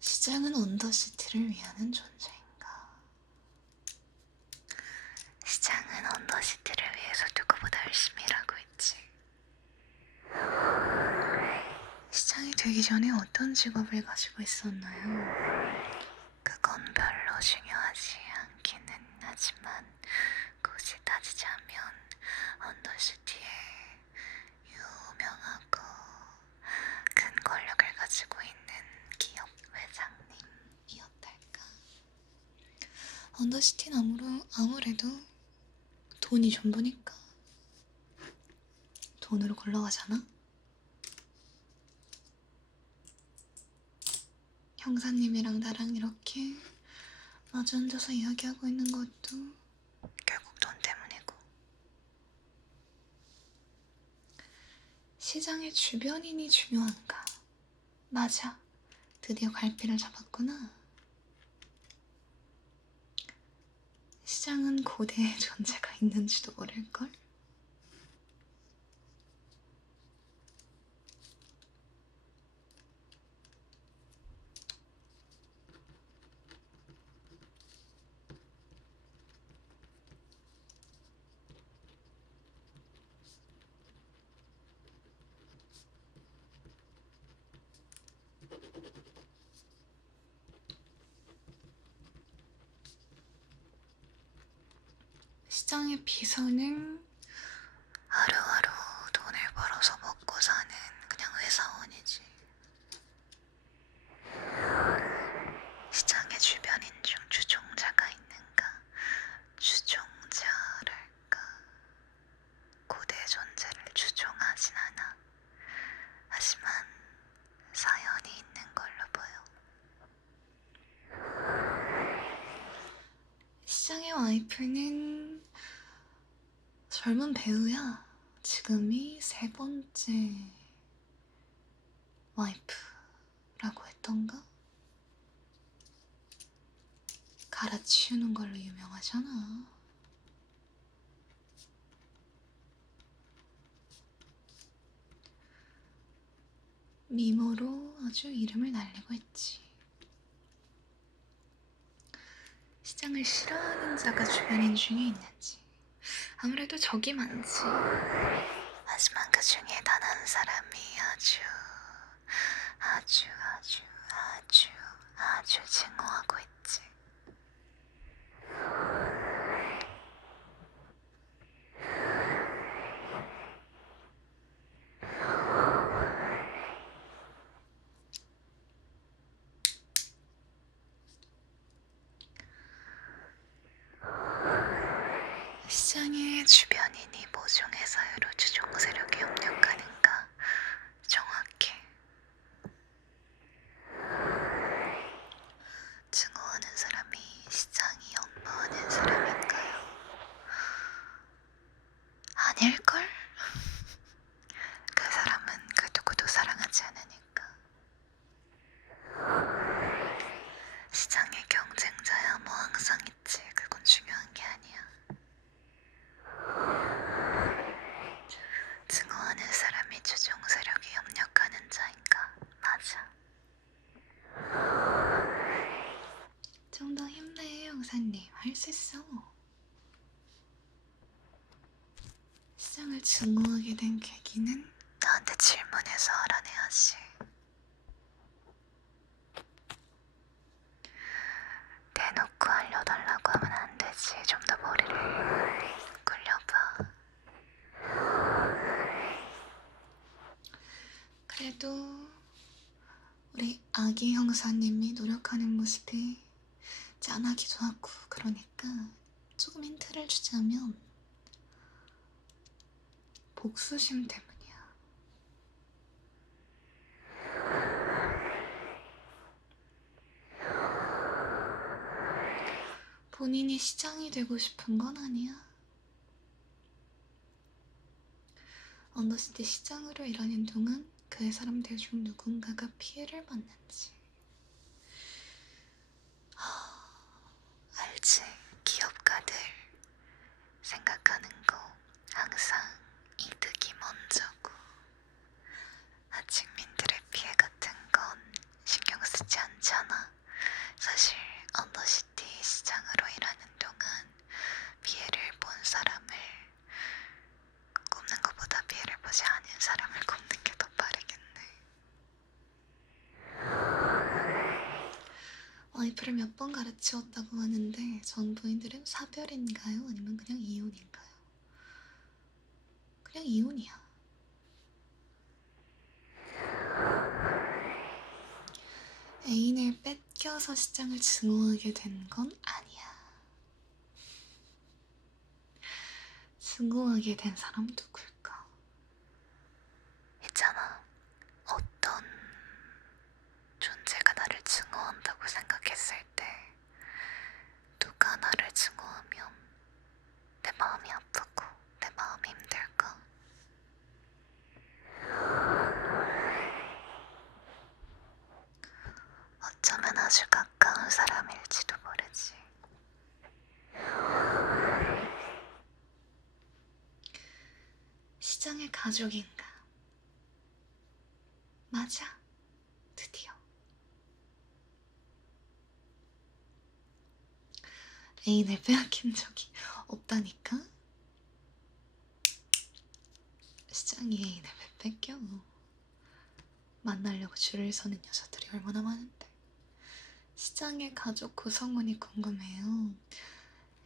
시장은 언더시티를 위하는 존재인가? 시장은 언더시티를 위해서 누구보다 열심히 일하고 있지. 시장이 되기 전에 어떤 직업을 가지고 있었나요? 그건 별로 중요하지 않기는 하지만 굳이 따지자면 언더시티에 유명하고 큰 권력을 가지고 있는 기업 회장님이었달까. 언더시티는 아무래도 돈이 전부니까 돈으로 굴러가잖아. 형사님이랑 나랑 이렇게 마주 앉아서 이야기하고 있는 것도 결국 돈 때문이고. 시장의 주변인이 중요한가? 맞아. 드디어 갈피를 잡았구나. 시장은 고대의 존재가 있는지도 모를걸? 시장의 비서는 하루하루 돈을 벌어서 먹고 사는 그냥 회사원이지. 시장의 주변인 중 추종자가 있는가? 추종자랄까? 고대 존재를 추종하진 않아. 하지만 사연이 있는 걸로 보여. 시장의 와이프는 젊은 배우야. 지금이 3번째 와이프라고 했던가? 갈아치우는 걸로 유명하잖아. 미모로 아주 이름을 날리고 있지. 시장을 싫어하는 자가 주변인 중에 있는지. 아무래도 적이 많지. 하지만 그 중에 단 한 사람이 아주 증오하고 있지. 시장의 주변인이 모종의 사유로 주종 세력에 협력하는가? 정확히 증오하는 사람이 시장이 연모하는 사람인가요? 아닐걸? 그 사람은 그 누구도 사랑하지 않으니까. 시장의 경쟁자야 뭐 항상 있지. 그건 중요한 게 아니야. 증오하는 사람이 주종 세력에 협력하는 자인가? 맞아. 좀 더 힘내, 형사님. 할 수 있어. 시장을 증오하게 된 계기는? 나한테 질문해서 알아내야지. 대놓고 알려달라고 하면 안 되지. 좀 더 머리를 굴려봐. 그래도 우리 아기 형사님이 노력하는 모습이 짠하기도 하고 그러니까 조금 힌트를 주자면 복수심 때문이야. 본인이 시장이 되고 싶은 건 아니야. 언더시티 시장으로 일하는 동안 그 사람들 중 누군가가 피해를 받는지. 알지? 기업가들 생각하는 거 항상 이득이 먼저고 하층민들의 피해 같은 건 신경 쓰지 않잖아. 사실 언더시티 시장으로 일하는 동안 피해를 본 사람을 꼽는 것보다 피해를 보지 않은 사람을 꼽는 게 더 빠르겠네. 와이프를 몇 번 가르치웠다고 하는데 전 부인들은 사별인가요? 아니면 그냥 이혼인가요? 그냥 이혼이야. 애인을 뺏겨서 시장을 증오하게 된 건 아니야. 증오하게 된 사람 누굴까? 있잖아. 어떤 존재가 나를 증오한다고 생각했을 때 누가 나를 증오하면 내 마음이 아프고 내 마음이 힘들까? 어쩌면 아주 가까운 사람일지도 모르지. 시장의 가족인가? 맞아. 드디어. 애인을 빼앗긴 적이 없다니까? 시장이 애인을 왜 뺏겨? 만나려고 줄을 서는 여자들이 얼마나 많은데. 시장의 가족 구성원이 궁금해요.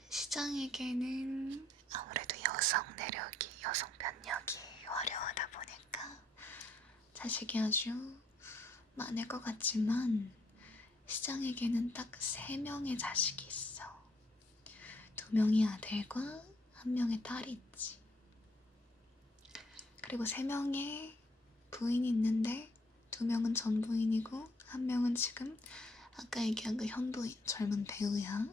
시장에게는 아무래도 여성 내력이, 여성 편력이 화려하다 보니까 자식이 아주 많을 것 같지만 시장에게는 딱 3명의 자식이 있어. 2명의 아들과 1명의 딸이 있지. 그리고 3명의 부인이 있는데 2명은 전 부인이고 1명은 지금 아까 얘기한 그 현부인, 젊은 배우야.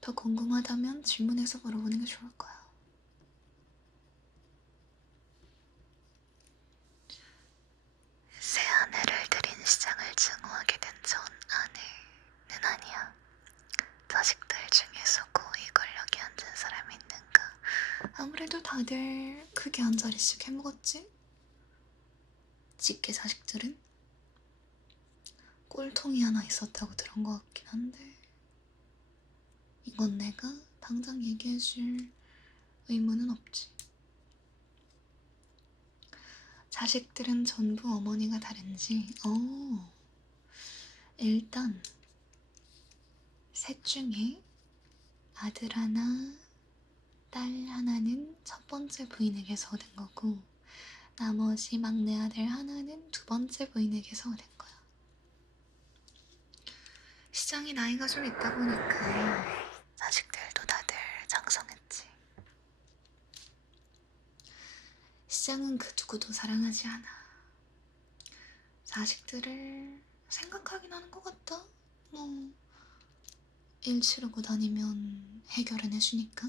더 궁금하다면 질문해서 물어보는 게 좋을 거야. 새 아내를 들인 시장을 증오하게 된 전 아내는 아니야. 자식들 중에서 고위 권력에 앉은 사람이 있는가? 아무래도 다들 크게 한 자리씩 해먹었지? 직계 자식들은? 꼴통이 하나 있었다고 들은 것 같긴 한데 이건 내가 당장 얘기해줄 의무는 없지. 자식들은 전부 어머니가 다른지 일단 셋 중에 아들 하나, 딸 하나는 첫 번째 부인에게서 얻은 거고 나머지 막내 아들 하나는 두 번째 부인에게서 얻은 거야. 시장이 나이가 좀 있다 보니까 자식들도 다들 시장은 그 누구도 사랑하지 않아. 자식들을 생각하긴 하는 것 같다. 뭐 일 치르고 다니면 해결은 해주니까.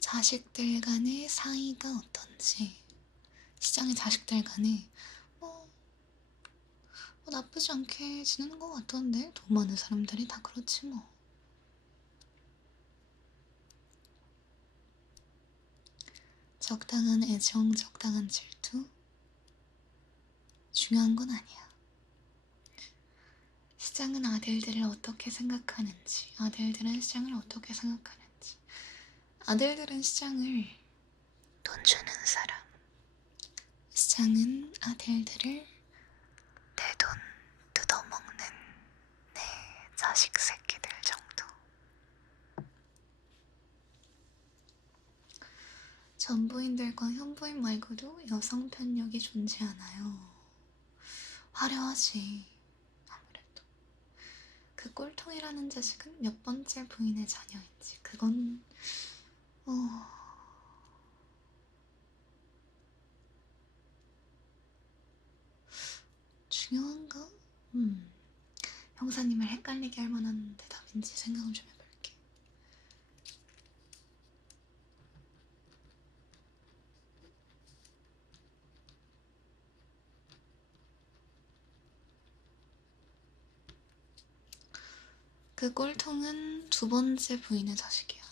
자식들 간의 사이가 어떤지, 시장의 자식들 간에 뭐, 나쁘지 않게 지내는 것 같던데. 돈 많은 사람들이 다 그렇지 뭐. 적당한 애정, 적당한 질투, 중요한 건 아니야. 시장은 아들들을 어떻게 생각하는지, 아들들은 시장을 어떻게 생각하는지. 아들들은 시장을 돈 주는 사람, 시장은 아들들을 내 돈 뜯어먹는 내 자식 새끼들 정도. 전부인들과 현부인 말고도 여성 편력이 존재하나요? 화려하지. 아무래도 그 꼴통이라는 자식은 몇 번째 부인의 자녀인지 그건 중요한가? 형사님을 헷갈리게 할 만한 대답인지 생각을 좀 해볼게. 그 꼴통은 두 번째 부인의 자식이야.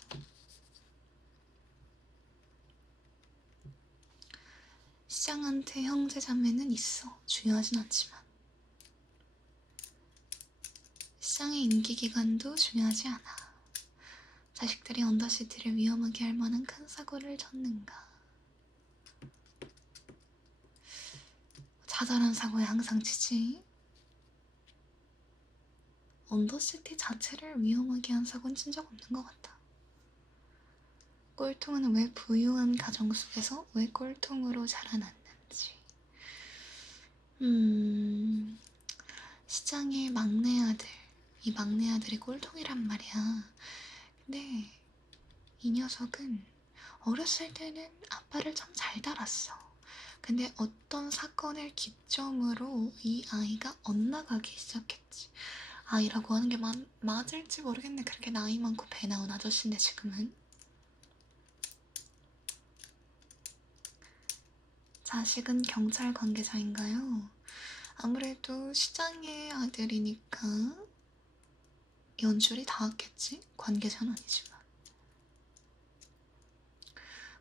시장한테 형제 자매는 있어. 중요하진 않지만. 시장의 임기기간도 중요하지 않아. 자식들이 언더시티를 위험하게 할 만한 큰 사고를 쳤는가. 자잘한 사고에 항상 치지. 언더시티 자체를 위험하게 한 사고는 친 적 없는 것 같아. 꼴통은 왜 부유한 가정 속에서 왜 꼴통으로 자라났는지. 시장의 막내 아들, 이 막내 아들이 꼴통이란 말이야. 근데 이 녀석은 어렸을 때는 아빠를 참 잘 따랐어. 근데 어떤 사건을 기점으로 이 아이가 엇나가기 시작했지. 아이라고 하는 게 맞을지 모르겠네. 그렇게 나이 많고 배 나온 아저씨인데 지금은. 자식은 경찰 관계자인가요? 아무래도 시장의 아들이니까 연줄이 닿았겠지? 관계자는 아니지만.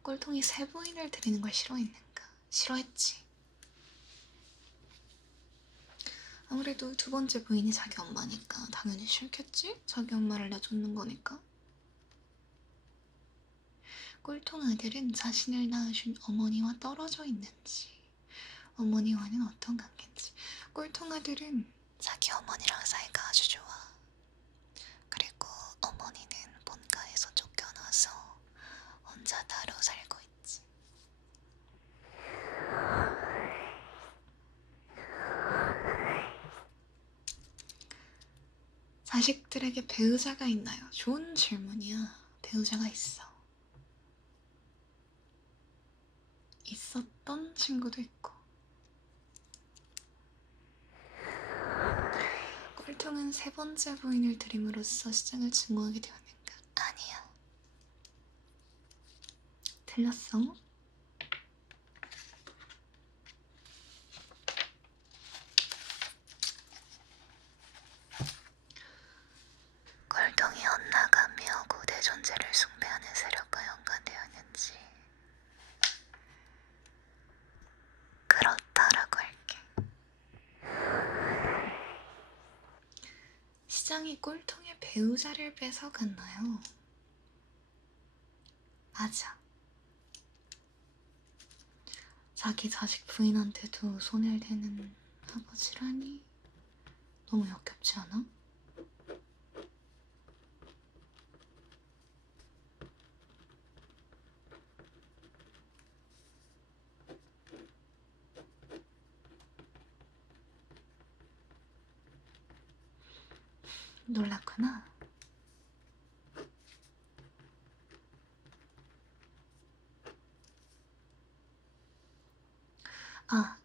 꼴통이 세 부인을 들이는 걸 싫어했는가? 싫어했지. 아무래도 두 번째 부인이 자기 엄마니까 당연히 싫겠지? 자기 엄마를 내쫓는 거니까. 꼴통 아들은 자신을 낳으신 어머니와 떨어져 있는지, 어머니와는 어떤 관계인지. 꼴통 아들은 자기 어머니랑 사이가 아주 좋아. 그리고 어머니는 본가에서 쫓겨나서 혼자 따로 살고 있지. 자식들에게 배우자가 있나요? 좋은 질문이야. 배우자가 있어. 있었던 친구도 있고. 꼴통은 세 번째 부인을 들임으로써 시장을 증오하게 되었는가? 아니야. 틀렸어? 꼴통이 엇나가며 고대 존재를 숭배하는 세력과 연관되었는지. 그렇다라고 할게. 시장이 꼴통의 배우자를 뺏어갔나요? 맞아. 자기 자식 부인한테도 손을 대는 아버지라니 너무 역겹지 않아? 놀랐구나.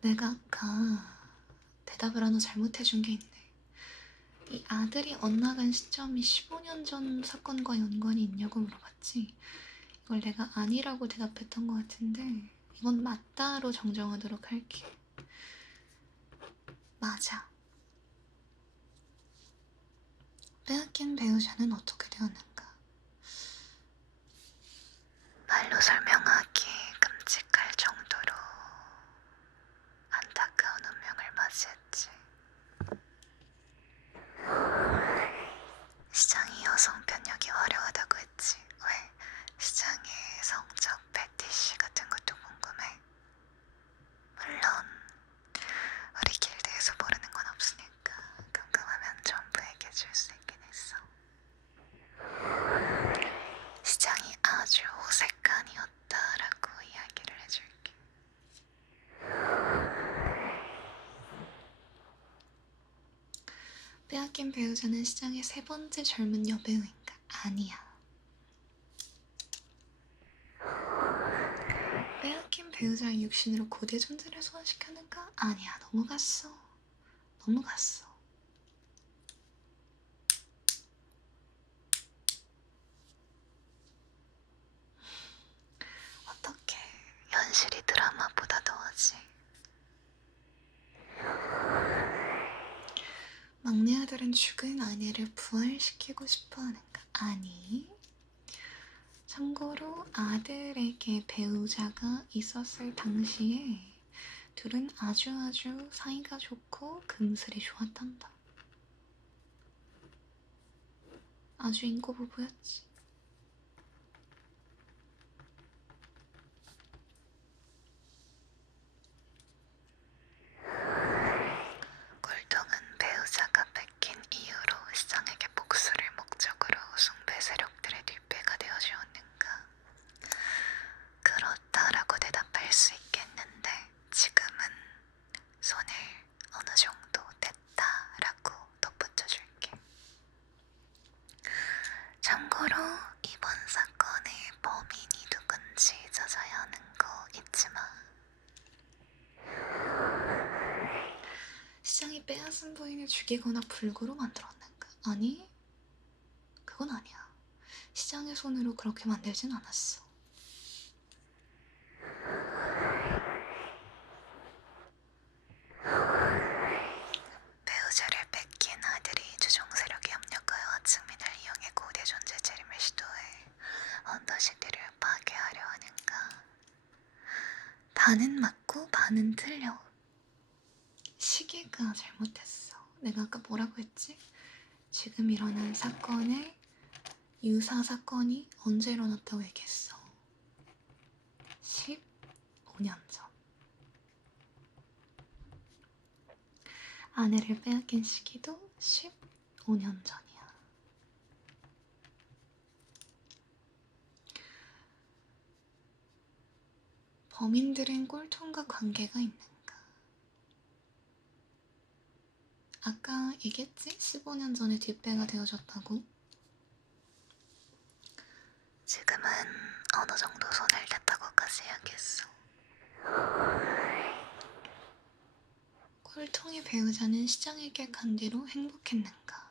내가 아까 대답을 하나 잘못해준 게 있네. 이 아들이 엇나간 시점이 15년 전 사건과 연관이 있냐고 물어봤지. 이걸 내가 아니라고 대답했던 것 같은데 이건 맞다로 정정하도록 할게. 맞아. 빼앗긴 배우자는 어떻게 되었는가? 말로 설명하기 끔찍할 정도로 안타까운 운명을 맞이했지. 시장이 여성 편력이 화려하다고 했지. 왜? 시장의 성적 패티시 같은 것도 궁금해. 물론 우리 길드에서 모르는 건 없으니까 궁금하면 전부 얘기해줄 수 있긴 했어. 시장이 아주 호색간이었다라고 이야기를 해줄게. 빼앗긴 배우자는 시장의 세 번째 젊은 여배우인가? 아니야. 빼앗긴 배우자의 육신으로 고대 존재를 소환시켰는가? 아니야. 넘어갔어. 어떻게 현실이 드라마보다 더하지? 막내 아들은 죽은 아내를 부활시키고 싶어 하는가? 아니. 참고로 아들에게 배우자가 있었을 당시에 둘은 아주 사이가 좋고 금슬이 좋았단다. 아주 인고 부부였지. 꼴통은 배우자가 뺏긴 이후로 시장에게 복수를 목적으로 숭배 세력들의 뒷배가 되어주었는가? 그렇다라고 대답할 수 있겠는데 지금은 손을 어느 정도 댔다라고 덧붙여줄게. 참고로 이번 사건의 범인이 누군지 찾아야 하는 거 잊지마. 시장이 빼앗은 부인을 죽이거나 불구로 만들었는가? 아니, 그건 아니야. 시장의 손으로 그렇게 만들진 않았어. 배우자를 뺏긴 아들이 주종 세력에 협력하여 하층민을 이용해 고대 존재 재림을 시도해 언더시티를 파괴하려 하는가? 반은 맞고 반은 틀려. 시계가 잘못했어. 내가 아까 뭐라고 했지? 지금 일어난 사건의 유사 사건이 언제 일어났다고 얘기했어? 15년 전. 아내를 빼앗긴 시기도 15년 전이야. 범인들은 꼴통과 관계가 있는가? 아까 얘기했지? 15년 전에 뒷배가 되어줬다고? 지금은 어느 정도 손을 댔다고까지 이야기했어. 꼴통의 배우자는 시장에게 간 뒤로 행복했는가?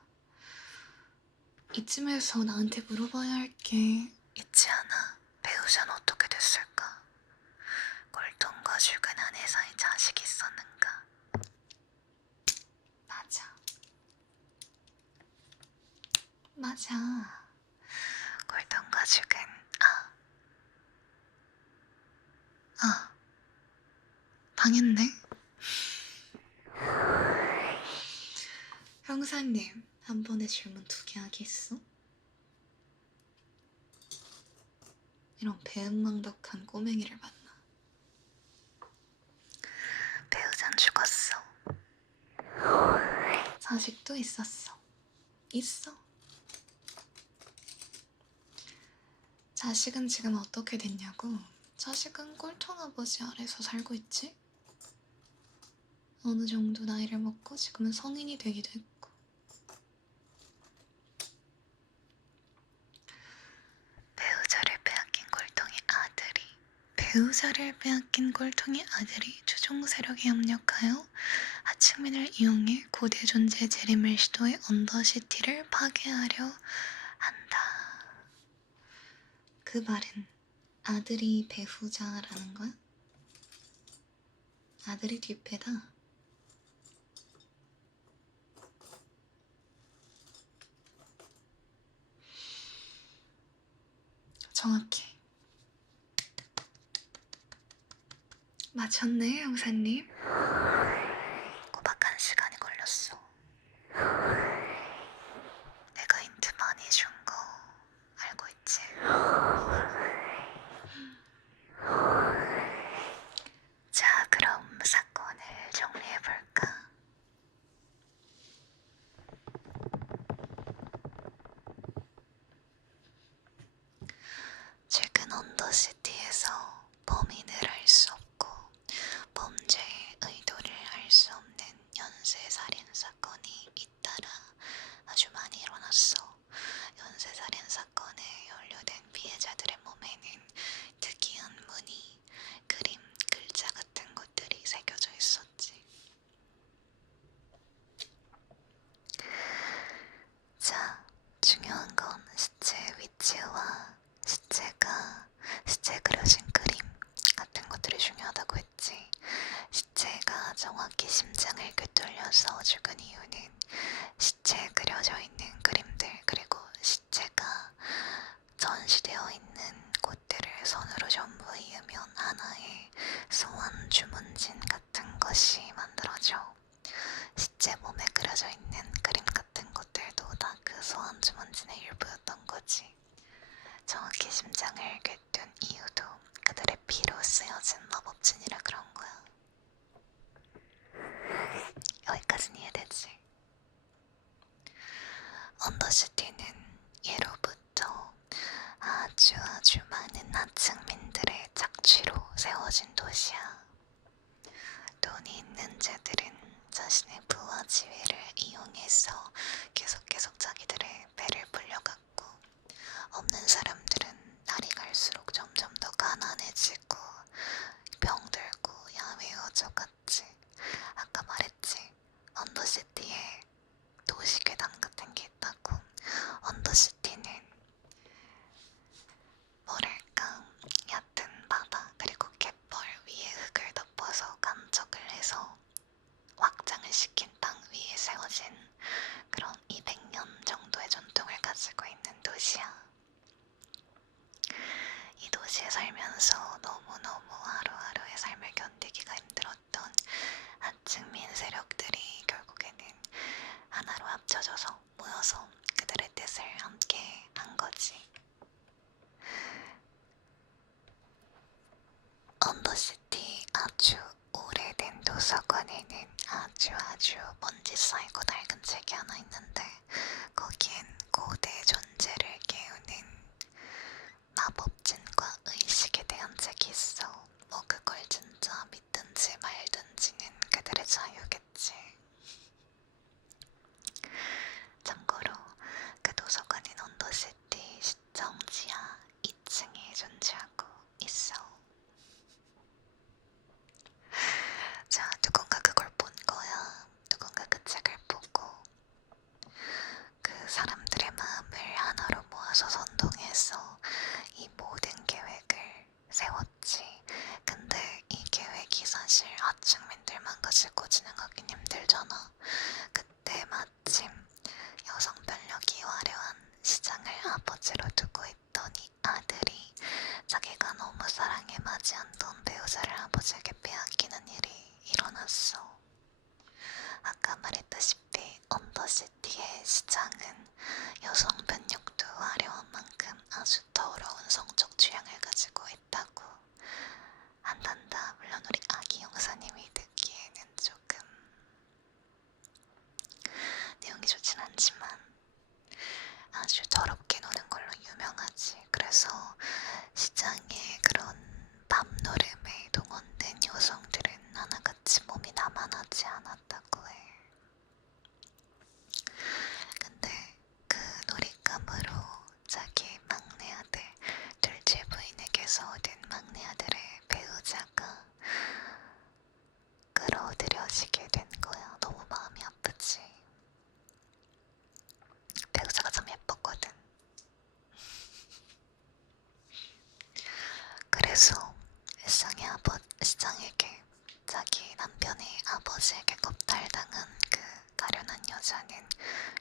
이쯤에서 나한테 물어봐야 할 게 있지 않아? 배우자는 어떻게 됐을까? 꼴통과 죽은 아내 사이 자식이 있었는가? 맞아. 꼴통과 죽은 당했네. 형사님, 한 번에 질문 2개 하겠어? 이런 배은망덕한 꼬맹이를 만나. 배우자는 죽었어. 자식도 있었어. 있어. 자식은 지금 어떻게 됐냐고? 자식은 꼴통 아버지 아래서 살고 있지? 어느 정도 나이를 먹고 지금은 성인이 되기도 했고. 배우자를 빼앗긴 꼴통의 아들이 배우자를 빼앗긴 꼴통의 아들이 추종 세력에 협력하여 하층민을 이용해 고대 존재 재림을 시도해 언더시티를 파괴하려 한다. 그 말은 아들이 배후자라는 거야? 아들이 뒷배다. 정확해. 맞췄네, 형사님. 꼬박 1시간이 걸렸어. 내가 힌트 많이 준 거 알고 있지? 자, 그럼 사건을 정리해볼까? 최근 언더시티에서 범인을 알 수 없고 범죄의 의도를 알 수 없는 연쇄살인 사건이 잇따라 아주 많이 일어났어. 연쇄살인 사건에 연루된 피해자들의 몸에는 특이한 무늬, 그림, 글자 같은 것들이 새겨져 있었지. 자, 중요한 건 시체 위치와 시체 그려진 그림 같은 것들이 중요하다고 했지. 시체가 정확히 심장을 꿰뚫려서 죽은 이유는 시체에 그려져 있는 그림들 그리고 시체가 전시되어 있는 곳들을 손으로 전부 이으면 하나의 소환 주문진 같은 것이 만들어져. 시체 몸에 그려져 있는 그림 같은 것들도 다 그 소환 주문진의 일부였던 거지. 정확히 심장을 꿰둔 이유도 그들의 피로 쓰여진 마법진이라 그런 거야. 여기까지는 이해되지? 언더시티는 예로부터 아주 많은 하층민들의 착취로 세워진 도시야. 돈이 있는 자들은 자신의 부와 지위를 이용해서 계속 자기들의 배를 불려갔고, 없는 사람들은 날이 갈수록 점점 더 가난해지고 병들고 야외어져 갔지. 아까 말했지, 언더시티에 도시괴담 같은 게 있다고. 언더시티는 뭐랄까, 얕은 바다 그리고 갯벌 위에 흙을 덮어서 간척을 해서 확장을 시킨 땅 위에 세워진 그런 200년 정도의 전통을 가지고 있는 도시야. 이 도시에 살면서 너무너무 하루하루의 삶을 견디기가 힘들었던 하층민 세력들이 결국에는 하나로 합쳐져서 모여서 그들의 뜻을 함께 한 거지. 언더시티 아주 오래된 도서관에는 아주 먼지 쌓이고 낡은 책이 하나 있는데, 거기엔 고대 존재를 깨우는 마법진과 의식에 대한 책이 있어. 뭐 그걸 진짜 믿든지 말든지는 그들의 자유겠지. 참고로 그 도서관인 언더시티 시청 지하 2층에 존재하고 있어. 자, 누군가 그걸 본 거야. 누군가 그 책을 보고 그 사람들의 마음을 하나로 모아서 선동해서 이 모든 계획을 세웠지. 근데 이 계획이 사실 하층민들만 가지고 진행하긴 힘들잖아. 그때 마침 여성 편력이 화려한 시장을 아버지로 두고 있던 이 아들이 자기가 너무 사랑에 맞지 않던 배우자를 아버지에게 빼앗기는 일이 일어났어. 아까 말했다시피 언더시티의 시장은 여성 편력도 화려한 만큼 아주 더러운 성적 취향을 가지고 있다고 한단다. 물론 우리 아기 형사님이 듣기에는 조금 내용이 좋진 않지만 아주 더럽게 노는 걸로 유명하지. 그래서 시장에 그런 밤노름에 동원된 여성들은 하나같이 몸이 나만 피해자는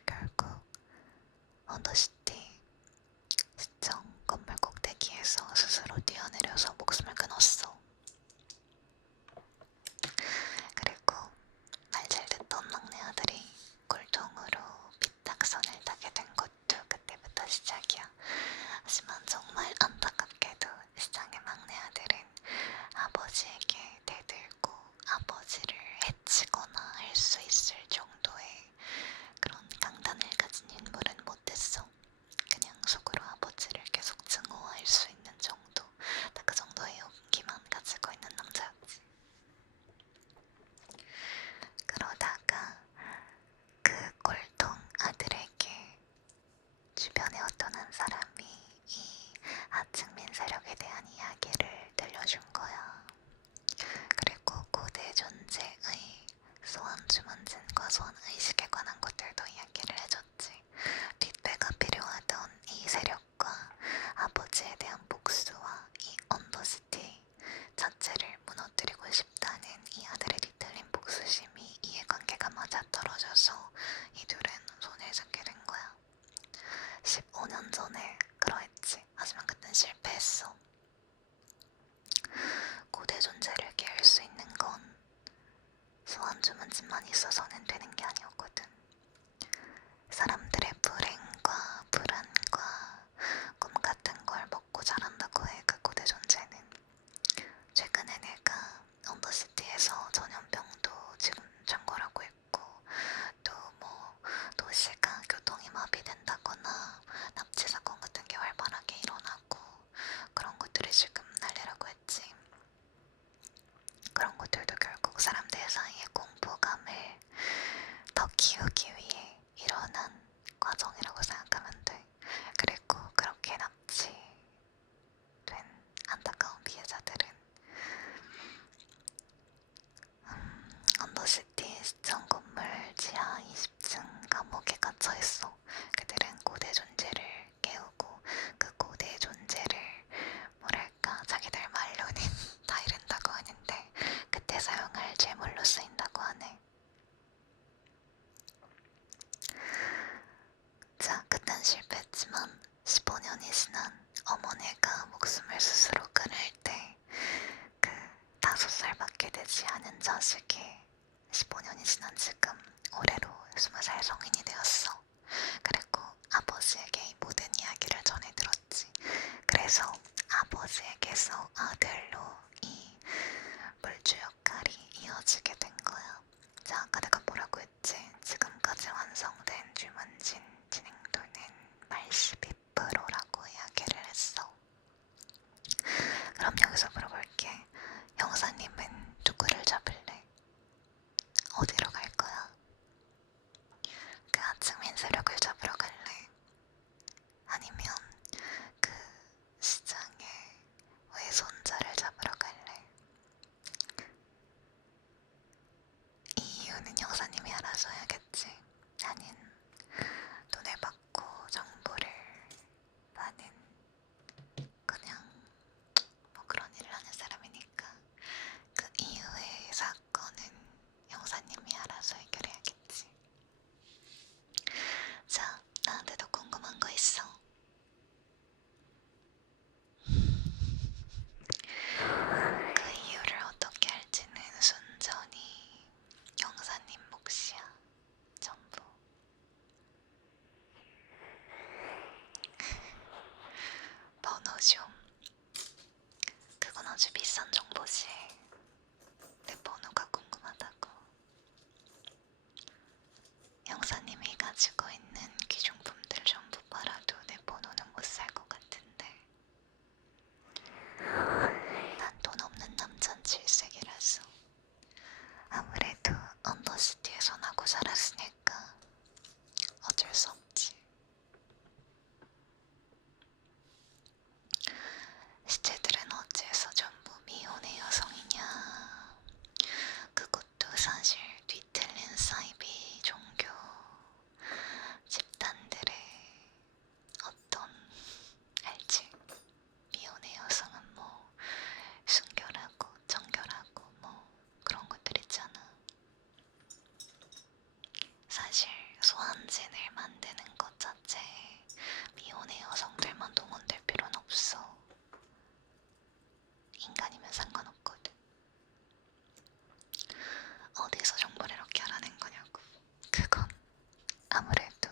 결국 언더시티 시청 건물 꼭대기에서 스스로 뛰어내려서 목숨을 끊었어. 그리고 말 잘 듣던 막내 아들이 꼴통으로 삐딱선을 타게 된 것도 그때부터 시작이야. 하지만 정말 안타깝게도 시장의 막내 아들은 아버지에게 대들고 아버지를 해치거나 할 수 있을 정도의 그런 강단을 가진 인물은 못했어. 그냥 속으로 아버지를 계속 증오할 수 있는 정도, 딱 그 정도의 용기만 가지고 있는 남자였지. 그러다가 그 꼴통 아들에게 주변에 어떤 한 사람이 이 하층민 세력에 대한 이야기를 들려준 거야. 그리고 고대 존재의 소환 주문진과 소환 의식에 관한 것들도 이야기를 해줬지. 뒷배가 필요하던 이 세력과 아버지에 대한 복수와 이 언더시티 자체를 무너뜨리고 싶다는 이 아들의 뒤틀린 복수심이 이해관계가 맞아떨어져서 이 둘은 손을 잡게 된 거야. 15년 전에 그러했지. 하지만 그땐 실패했어. 고대 존재를 깨울 수 있는 건 소환 주문진만 있어서는 되는 게 아니었거든. 사람들의 불행과 불안과 꿈 같은 걸 먹고 자란다고 해. 그 고대 존재는. 최근에 내가 언더시티에서 전염병도 지금 창궐하고 있고, 또 뭐 도시가 교통이 마비된다거나 납치 사건 같은 게 활발하게 일어나고 그런 것들이 지금 난리라고 했지. 그런 것들도 결국 사람들 사이의 공포감을 더 키우기 위해 일어난 과정이라고 생각하면 돼. 그리고 그렇게 납치된 안타까운 피해자들은 언더시티 시청 건물 지하 20층 감옥에 갇혀있어. 그들은 고대 존재를 깨우고 그 고대 존재를 뭐랄까 자기들 말로는 다 이른다고 하는데 그때 사용할 제물로 쓰인다고 하네. 자, 그땐 실패했지만 15년이 지난 어머니가 목숨을 스스로 끊을 때 그 5살밖에 되지 않은 자식이 15년이 지난 지금 올해로 20살 성인이 되었어. 그리고 아버지에게 이 모든 이야기를 전해 들었지. 그래서 아버지에게서 아들로 이 물주 역할이 이어지게 된 거야. 자, 아까 내가 뭐라고 했지? 지금까지 완성된 주문진 진행도는 82%라고 이야기를 했어. 그럼 여기서 물어볼게. 형사님은 누구를 잡을래? 어디로 갈 거야? 그 하층민 세력을 잡으러 갈래? 아니면 그 시장의 외손자를 잡으러 갈래? 이 이유는 형사님이 알아서 해야겠지. 나는 돈을 받고 정보를 딴진을 만드는 것 자체에 미혼의 여성들만 동원될 필요는 없어. 인간이면 상관없거든. 어디서 정보를 이렇게 알아낸 거냐고. 그건 아무래도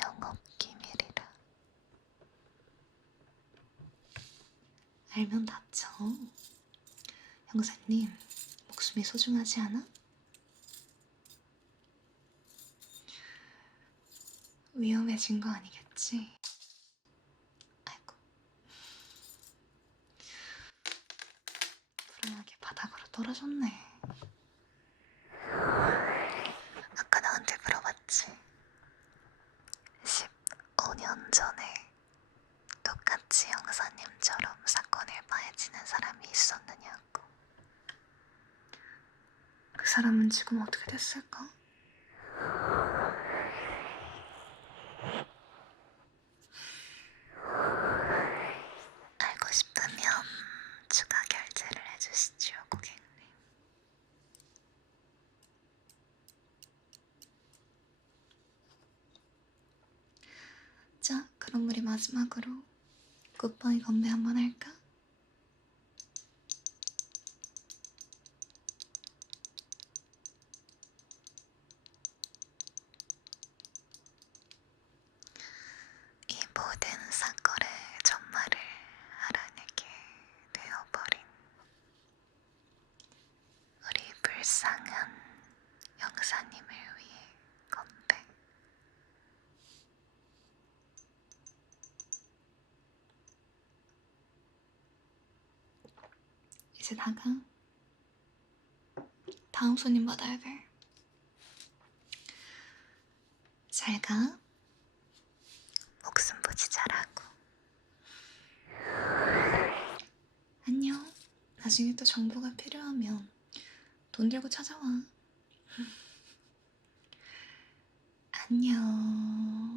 영업 기밀이라. 알면 다쳐. 형사님, 목숨이 소중하지 않아? 위험해진 거 아니겠지? 아이고. 불안하게 바닥으로 떨어졌네. 아까 나한테 물어봤지? 15년 전에 똑같이 형사님처럼 사건을 파헤치는 사람이 있었느냐고. 그 사람은 지금 어떻게 됐을까? 알고 싶으면 추가 결제를 해주시죠, 고객님. 자, 그럼 우리 마지막으로 굿바이 건배 한번 할까? 이 모든 사건의 전말을 알아내게 되어버린 우리 불쌍한 형사님을 위해 건배. 이제 나가. 다음 손님 받아야 돼. 잘 가. 목숨 부지 잘하고. 안녕. 나중에 또 정보가 필요하면 돈 들고 찾아와. 안녕.